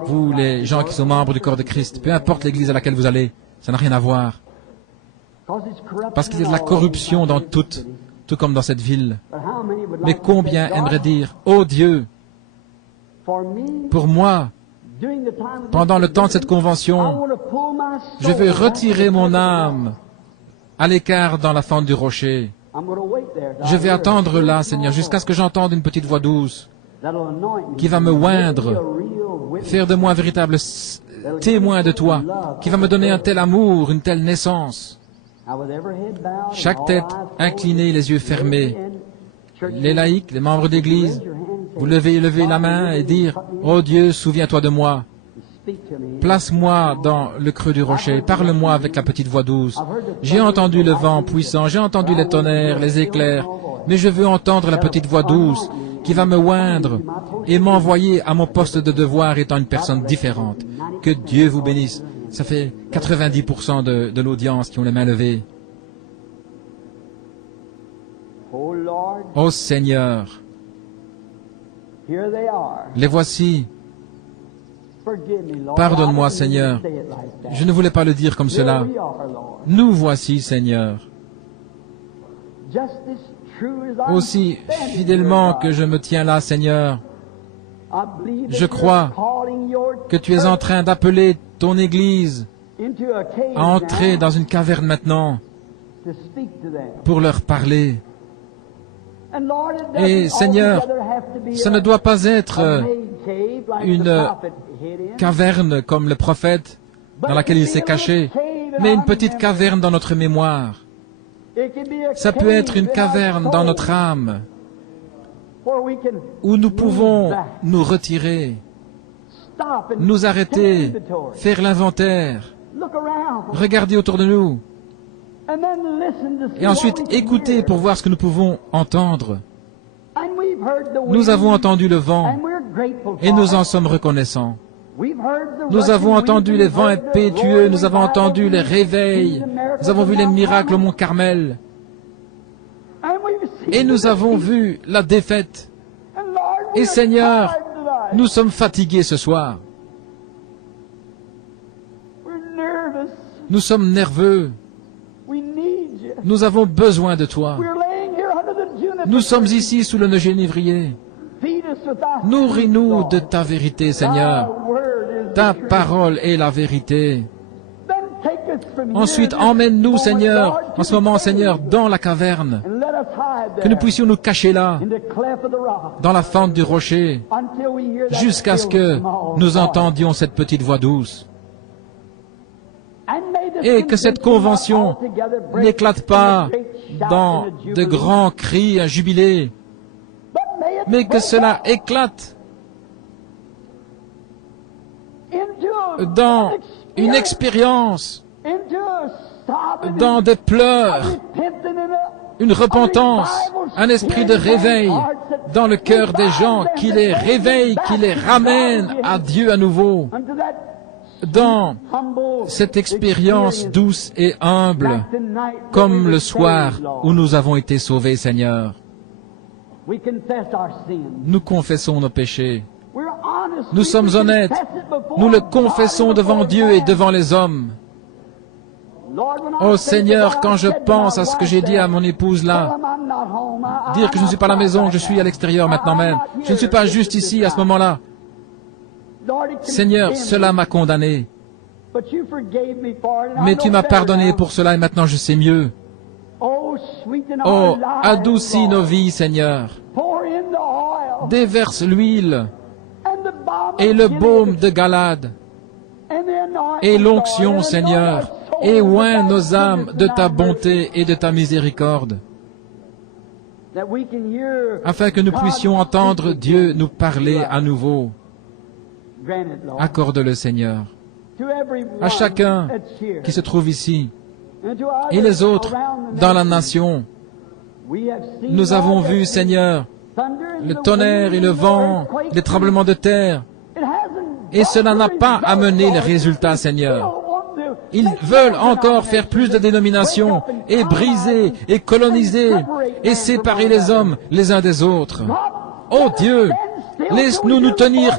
vous les gens qui sont membres du corps de Christ, peu importe l'Église à laquelle vous allez, ça n'a rien à voir. Parce qu'il y a de la corruption dans tout comme dans cette ville. Mais combien aimeraient dire, « Oh Dieu, pour moi, pendant le temps de cette convention, je veux retirer mon âme à l'écart dans la fente du rocher. Je vais attendre là, Seigneur, jusqu'à ce que j'entende une petite voix douce qui va me oindre, faire de moi un véritable témoin de toi, qui va me donner un tel amour, une telle naissance. » Chaque tête inclinée, les yeux fermés. Les laïcs, les membres d'Église, vous levez la main et dire, « Oh Dieu, souviens-toi de moi. Place-moi dans le creux du rocher. Parle-moi avec la petite voix douce. J'ai entendu le vent puissant, j'ai entendu les tonnerres, les éclairs, mais je veux entendre la petite voix douce qui va me oindre et m'envoyer à mon poste de devoir étant une personne différente. Que Dieu vous bénisse. » Ça fait 90% de l'audience qui ont les mains levées. Ô Seigneur, les voici. Pardonne-moi, Seigneur. Je ne voulais pas le dire comme cela. Nous voici, Seigneur. Aussi fidèlement que je me tiens là, Seigneur, je crois que tu es en train d'appeler ton Église à entrer dans une caverne maintenant pour leur parler. Et Seigneur, ça ne doit pas être une caverne comme le prophète dans laquelle il s'est caché, mais une petite caverne dans notre mémoire. Ça peut être une caverne dans notre âme où nous pouvons nous retirer, nous arrêter, faire l'inventaire, regarder autour de nous, et ensuite écouter pour voir ce que nous pouvons entendre. Nous avons entendu le vent, et nous en sommes reconnaissants. Nous avons entendu les vents impétueux, nous avons entendu les réveils, nous avons vu les miracles au mont Carmel, et nous avons vu la défaite. Et Seigneur, nous sommes fatigués ce soir. Nous sommes nerveux. Nous avons besoin de toi. Nous sommes ici sous le genévrier. Nourris-nous de ta vérité, Seigneur. Ta parole est la vérité. Ensuite, emmène-nous, Seigneur, en ce moment, Seigneur, dans la caverne, que nous puissions nous cacher là, dans la fente du rocher, jusqu'à ce que nous entendions cette petite voix douce. Et que cette convention n'éclate pas dans de grands cris, un jubilé, mais que cela éclate dans une expérience, dans des pleurs, une repentance, un esprit de réveil dans le cœur des gens qui les réveille, qui les ramène à Dieu à nouveau, dans cette expérience douce et humble, comme le soir où nous avons été sauvés, Seigneur. Nous confessons nos péchés. Nous sommes honnêtes. Nous le confessons devant Dieu et devant les hommes. Oh Seigneur, quand je pense à ce que j'ai dit à mon épouse là, dire que je ne suis pas à la maison, que je suis à l'extérieur maintenant même, je ne suis pas juste ici à ce moment-là. Seigneur, cela m'a condamné. Mais tu m'as pardonné pour cela et maintenant je sais mieux. Oh, adoucis nos vies, Seigneur. Déverse l'huile et le baume de Galade et l'onction, Seigneur, et oins nos âmes de ta bonté et de ta miséricorde, afin que nous puissions entendre Dieu nous parler à nouveau. Accorde-le, Seigneur, à chacun qui se trouve ici et les autres dans la nation. Nous avons vu, Seigneur, le tonnerre et le vent, les tremblements de terre, et cela n'a pas amené les résultats, Seigneur. Ils veulent encore faire plus de dénominations et briser et coloniser et séparer les hommes les uns des autres. Oh Dieu, Laisse-nous nous tenir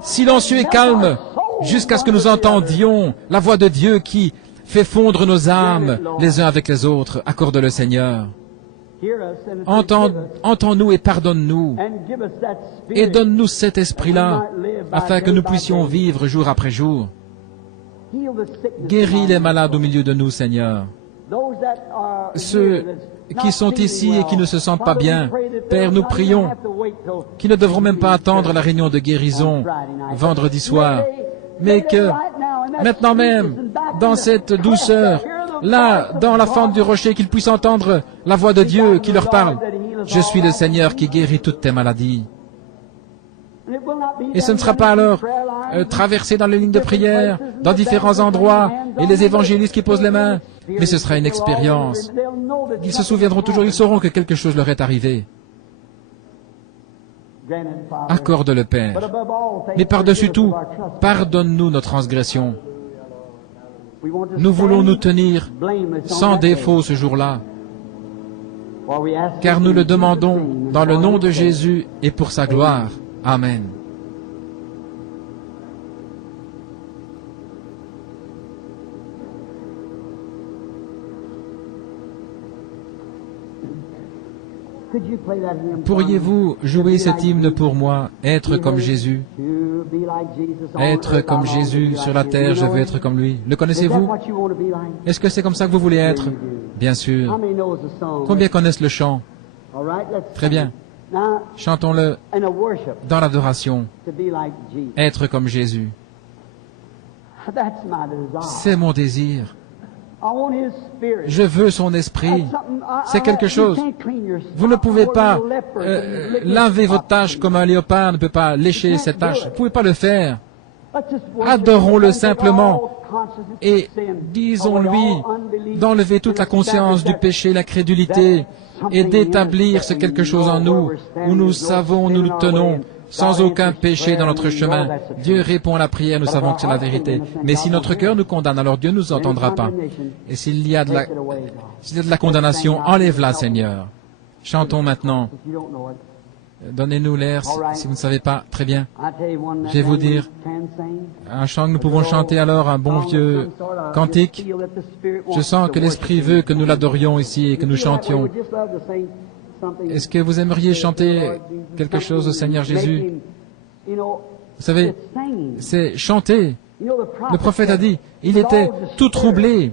silencieux et calmes jusqu'à ce que nous entendions la voix de Dieu qui fait fondre nos âmes les uns avec les autres. Accorde-le, Seigneur. Entends-nous et pardonne-nous. Et donne-nous cet esprit-là, afin que nous puissions vivre jour après jour. Guéris les malades au milieu de nous, Seigneur. Ceux qui sont ici et qui ne se sentent pas bien, Père, nous prions qu'ils ne devront même pas attendre la réunion de guérison vendredi soir, mais que maintenant même, dans cette douceur, là, dans la fente du rocher, qu'ils puissent entendre la voix de Dieu qui leur parle. Je suis le Seigneur qui guérit toutes tes maladies. Et ce ne sera pas alors traversé dans les lignes de prière, dans différents endroits, et les évangélistes qui posent les mains, mais ce sera une expérience. Ils se souviendront toujours, ils sauront que quelque chose leur est arrivé. Accorde le Père. Mais par-dessus tout, pardonne-nous nos transgressions. Nous voulons nous tenir sans défaut ce jour-là, car nous le demandons dans le nom de Jésus et pour sa gloire. Amen. Pourriez-vous jouer cet hymne pour moi, être comme Jésus? Être comme Jésus sur la terre, je veux être comme lui. Le connaissez-vous? Est-ce que c'est comme ça que vous voulez être? Bien sûr. Combien connaissent le chant? Très bien. Chantons-le dans l'adoration. Être comme Jésus. C'est mon désir. Je veux son esprit. C'est quelque chose. Vous ne pouvez pas laver votre tache comme un léopard ne peut pas lécher ses taches. Vous ne pouvez pas le faire. Adorons-le simplement et disons-lui d'enlever toute la conscience du péché, la crédulité et d'établir ce quelque chose en nous où nous savons, nous nous tenons sans aucun péché dans notre chemin. Dieu répond à la prière, nous savons que c'est la vérité. Mais si notre cœur nous condamne, alors Dieu ne nous entendra pas. Et s'il y a de la condamnation, enlève-la, Seigneur. Chantons maintenant. Donnez-nous l'air, si vous ne savez pas. Très bien. Je vais vous dire un chant que nous pouvons chanter alors, un bon vieux cantique. Je sens que l'Esprit veut que nous l'adorions ici et que nous chantions. Est-ce que vous aimeriez chanter quelque chose au Seigneur Jésus? Vous savez, c'est chanter. Le prophète a dit, il était tout troublé.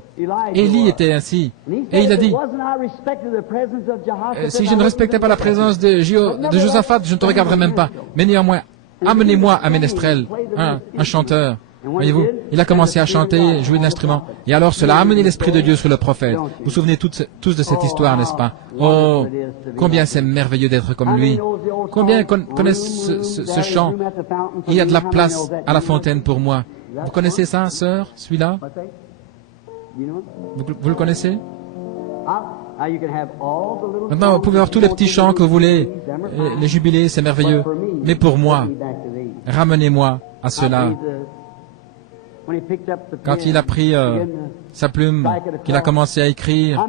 Élie était ainsi. Et il a dit, si je ne respectais pas la présence de Josaphat, je ne te regarderais même pas. Mais néanmoins, amenez-moi un ménestrel, un chanteur. Voyez-vous, il a commencé à chanter, jouer de l'instrument. Et alors cela a amené l'Esprit de Dieu sur le prophète. Vous vous souvenez tous de cette histoire, n'est-ce pas? Oh, combien c'est merveilleux d'être comme lui. Combien connaissent ce chant? Il y a de la place à la fontaine pour moi. Vous connaissez ça, sœur, celui-là? Vous le connaissez? Maintenant, vous pouvez avoir tous les petits chants que vous voulez, les jubilés, c'est merveilleux. Mais pour moi, ramenez-moi à cela. Quand il a pris sa plume, qu'il a commencé à écrire,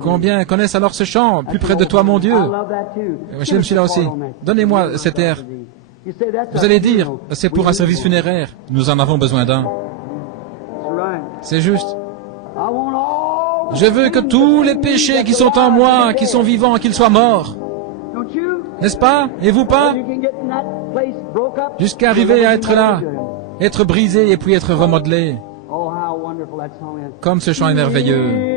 combien connaissent alors ce chant, plus près de toi, mon Dieu? J'aime celui-là aussi. Donnez-moi cet air. Vous allez dire, c'est pour un service funéraire. Nous en avons besoin d'un. C'est juste. Je veux que tous les péchés qui sont en moi, qui sont vivants, qu'ils soient morts. N'est-ce pas? Et vous pas? Jusqu'à arriver à être là, être brisé et puis être remodelé. Comme ce chant est merveilleux.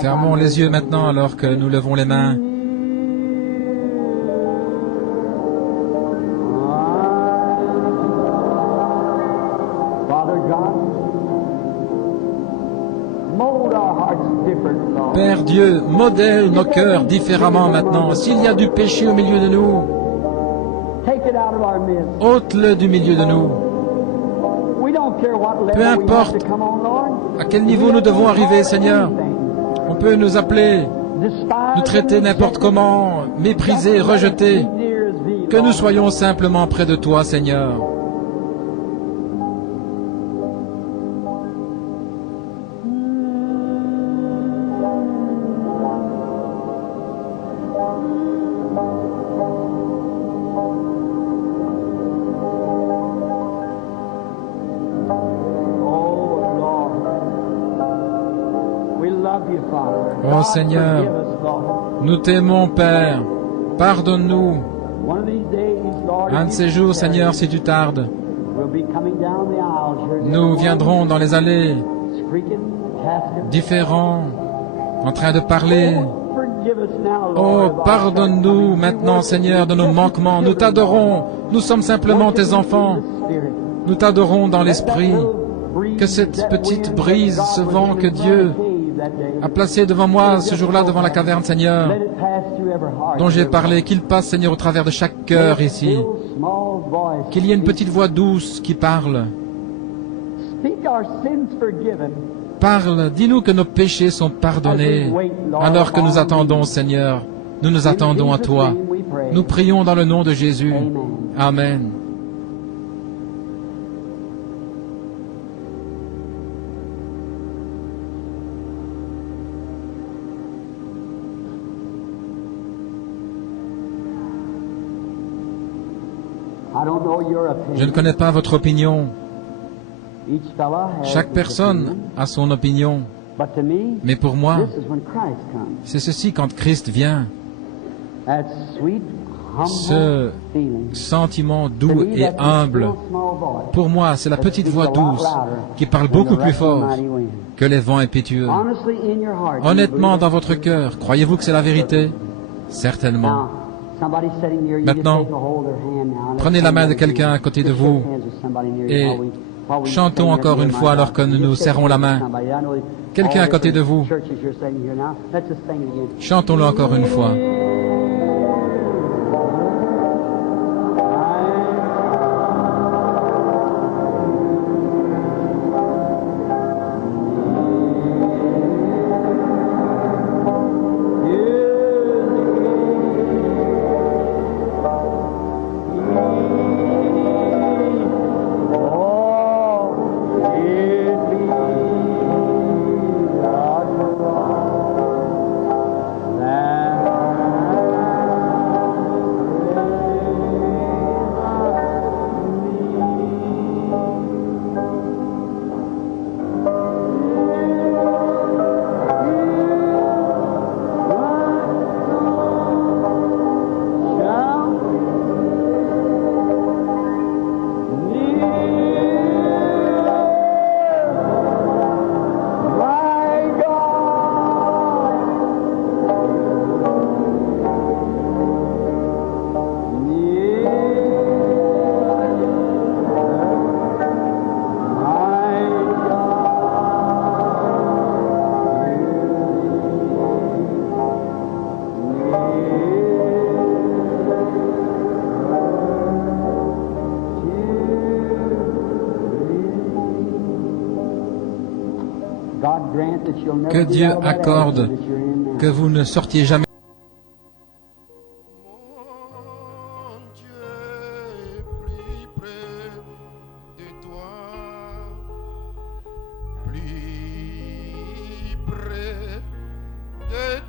Fermons les yeux maintenant alors que nous levons les mains. Père Dieu, modèle nos cœurs différemment maintenant. S'il y a du péché au milieu de nous, ôte-le du milieu de nous. Peu importe à quel niveau nous devons arriver, Seigneur. On peut nous appeler, nous traiter n'importe comment, mépriser, rejeter. Que nous soyons simplement près de toi, Seigneur. Oh Seigneur, nous t'aimons, Père. Pardonne-nous. Un de ces jours, Seigneur, si tu tardes, nous viendrons dans les allées, différents, en train de parler. Oh, pardonne-nous maintenant, Seigneur, de nos manquements. Nous t'adorons. Nous sommes simplement tes enfants. Nous t'adorons dans l'esprit. Que cette petite brise, ce vent que Dieu a placé devant moi ce jour-là devant la caverne, Seigneur, dont j'ai parlé, qu'il passe, Seigneur, au travers de chaque cœur ici. Qu'il y ait une petite voix douce qui parle. Parle, dis-nous que nos péchés sont pardonnés, alors que nous attendons, Seigneur. Nous nous attendons à toi. Nous prions dans le nom de Jésus. Amen. Je ne connais pas votre opinion. Chaque personne a son opinion. Mais pour moi, c'est ceci quand Christ vient. Ce sentiment doux et humble. Pour moi, c'est la petite voix douce qui parle beaucoup plus fort que les vents impétueux. Honnêtement, dans votre cœur, croyez-vous que c'est la vérité? Certainement. Maintenant, prenez la main de quelqu'un à côté de vous et chantons encore une fois alors que nous nous serrons la main. Quelqu'un à côté de vous. Chantons-le encore une fois. Que Dieu accorde que vous ne sortiez jamais. Plus près de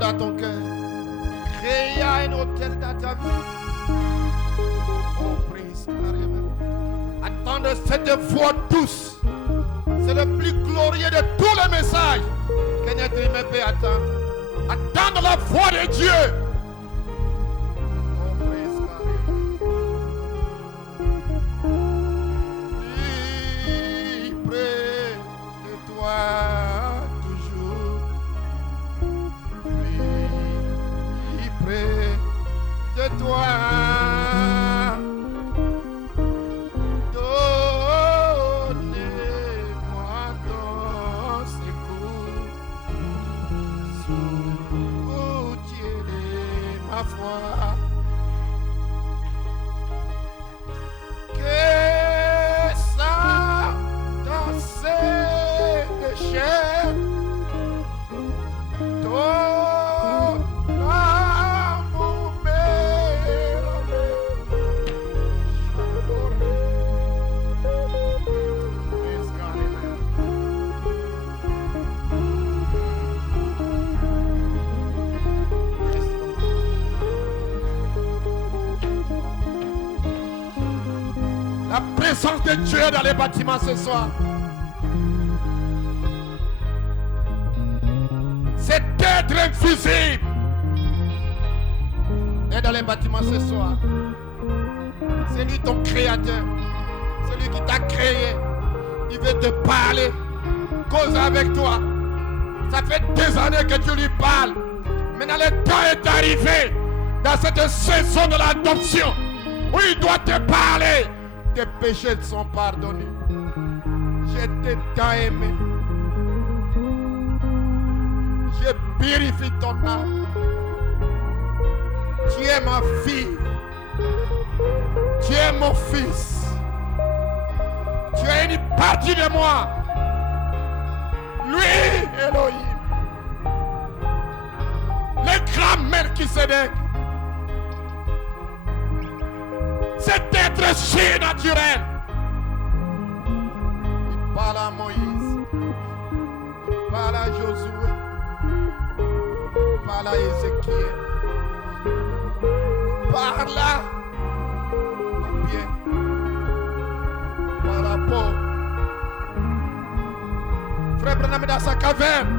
Dans ton cœur, créa un hôtel dans ta vie. Oh, prince, carrément. Attendre cette voix douce, c'est le plus glorieux de tous les messages qu'un être humain peut attendre. Attendre la voix de Dieu. Oh, prince, carrément. Libre de toi. De toi, donnez-moi ton secours, soutiens ma foi, que ça dans ces déchets, la présence de Dieu dans les bâtiments ce soir. Cet être invisible est dans les bâtiments ce soir. C'est lui ton créateur. C'est lui qui t'a créé. Il veut te parler. Cause avec toi. Ça fait des années que tu lui parles. Maintenant le temps est arrivé dans cette saison de l'adoption où il doit te parler. Tes péchés sont pardonnés. Je t'ai tant aimé. Je purifie ton âme. Tu es ma fille. Tu es mon fils. Tu es une partie de moi. Lui, Elohim. Le grand Melchisedec. Cet être surnaturel. Il parle à Moïse. Il parle à Josué. Il parle à Ézéchiel. Il parle à Pierre. Il parle à Paul. Frère Branham dans sa caverne.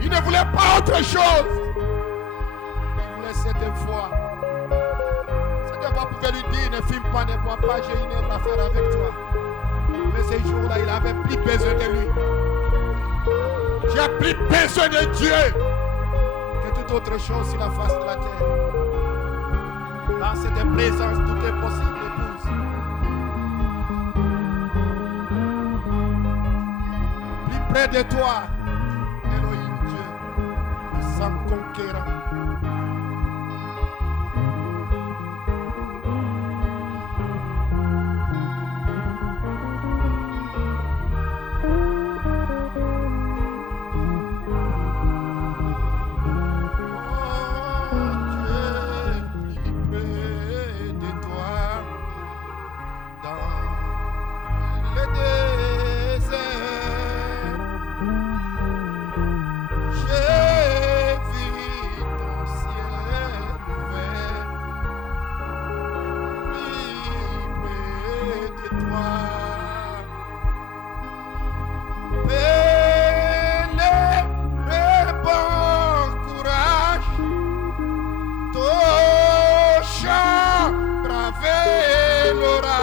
Il ne voulait pas autre chose. Il voulait cette foi. Pouvait lui dire, ne filme pas, ne bois pas, j'ai une œuvre à faire avec toi. Mais ces jours-là, il avait plus besoin de lui. Tu as plus besoin de Dieu que toute autre chose sur la face de la terre. Dans cette présence, tout est possible, épouse. Plus près de toi, Elohim Dieu, sans conquérant.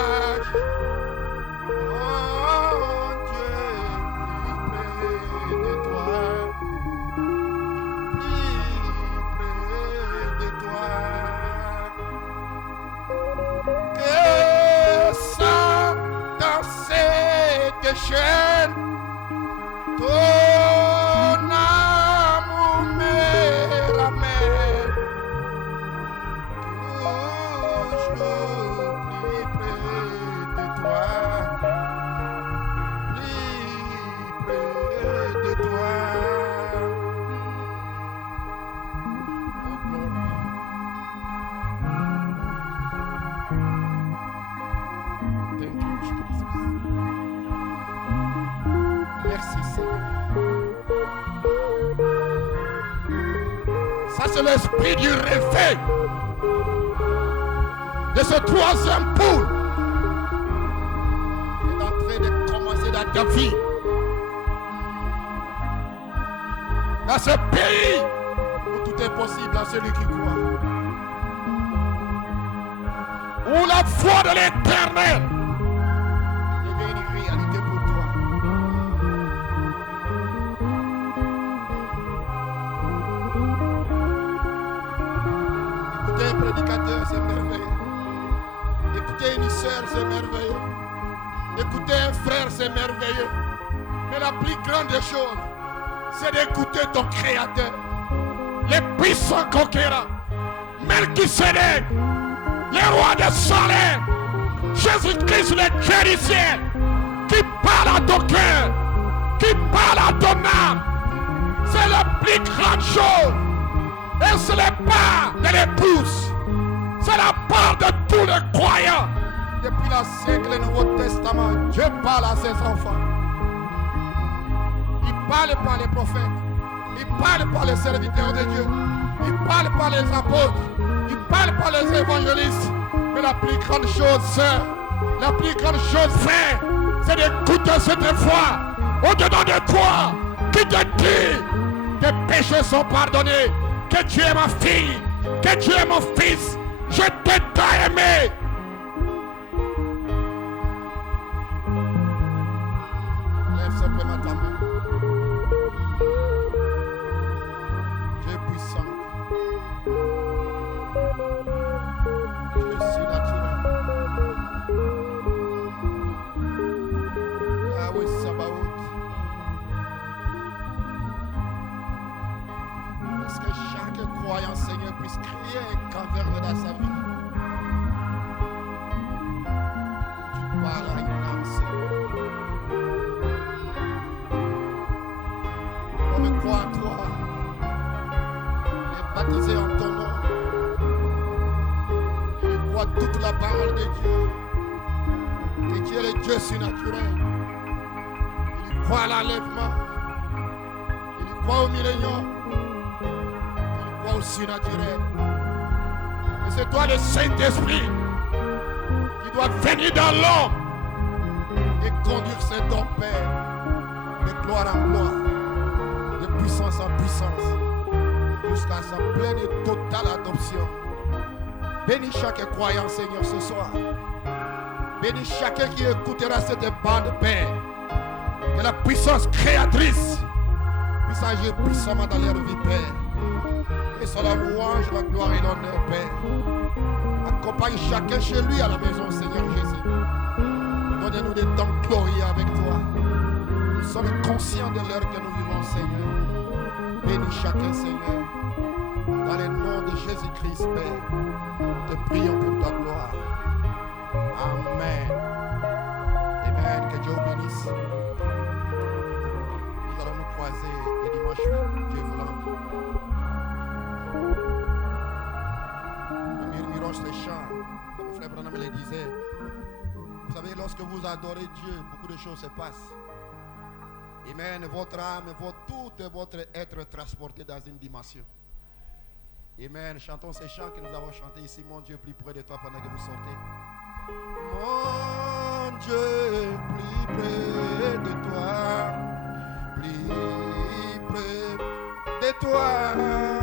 courage. Oh Dieu, plus près de toi. Plus près de toi. Que sans dans cette chaîne, ton amour me ramène toujours plus près de toi, plus près de toi. Oh glory. Thank you, Jesus. Merci Seigneur. Ça c'est l'esprit du réveil de ce troisième poule qui est en train de commencer dans ta vie. Dans ce pays où tout est possible à celui qui croit. Où la foi de l'Éternel devient une réalité pour toi. Écoutez un prédicateur, c'est merveilleux. Écoutez une sœur, c'est merveilleux. Écoutez un frère, c'est merveilleux. Mais la plus grande des choses, c'est d'écouter ton Créateur. Les puissants conquérants, Melchisedec, les rois de Salem, Jésus-Christ le Dieu du ciel, qui parle à ton cœur, qui parle à ton âme. C'est la plus grande chose. Et ce n'est pas de l'épouse. C'est la part de tous les croyants. Depuis la siècle du Nouveau Testament, Dieu parle à ses enfants. Il parle par les prophètes. Il parle par les serviteurs de Dieu. Il parle par les apôtres. Il parle par les évangélistes. Mais la plus grande chose, sœur, la plus grande chose, frère, c'est d'écouter cette voix au-dedans de toi qui te dit tes péchés sont pardonnés, que tu es ma fille, que tu es mon fils. Je t'ai tant aimé. Lève simplement ta main. Dieu puissant. Dieu surnaturel. Yahweh Sabaoth. Est-ce que chaque croyant, Seigneur, puisse créer un caverne dans sa vie? Tu parles à une âme, Seigneur. On croit en toi. On est baptisé en ton nom. Il croit toute la parole de Dieu. Que tu es le Dieu surnaturel. Il croit à l'enlèvement. Il croit au millénium. Au surnaturel. Et c'est toi le Saint-Esprit qui doit venir dans l'homme et conduire cet homme, Père, de gloire en gloire, de puissance en puissance, jusqu'à sa pleine et totale adoption. Bénis chaque croyant, Seigneur, ce soir. Bénis chacun qui écoutera cette bande, Père. Que la puissance créatrice puisse agir puissamment dans leur vie, Père. Et sur la louange, la gloire et l'honneur, Père. Accompagne chacun chez lui à la maison, Seigneur Jésus. Donnez-nous des temps glorieux avec toi. Nous sommes conscients de l'heure que nous vivons, Seigneur. Bénis chacun, Seigneur. Dans le nom de Jésus-Christ, Père. Nous te prions pour ta gloire. Amen. Amen. Que Dieu vous bénisse. Nous allons nous croiser le dimanche, Dieu voulant. Ces chants, comme frère Branham le disait, vous savez, lorsque vous adorez Dieu, beaucoup de choses se passent. Amen. Votre âme, tout votre être transporté dans une dimension. Amen. Chantons ces chants que nous avons chantés ici, mon Dieu, plus près de toi pendant que vous sortez. Mon Dieu, plus près de toi, plus près de toi.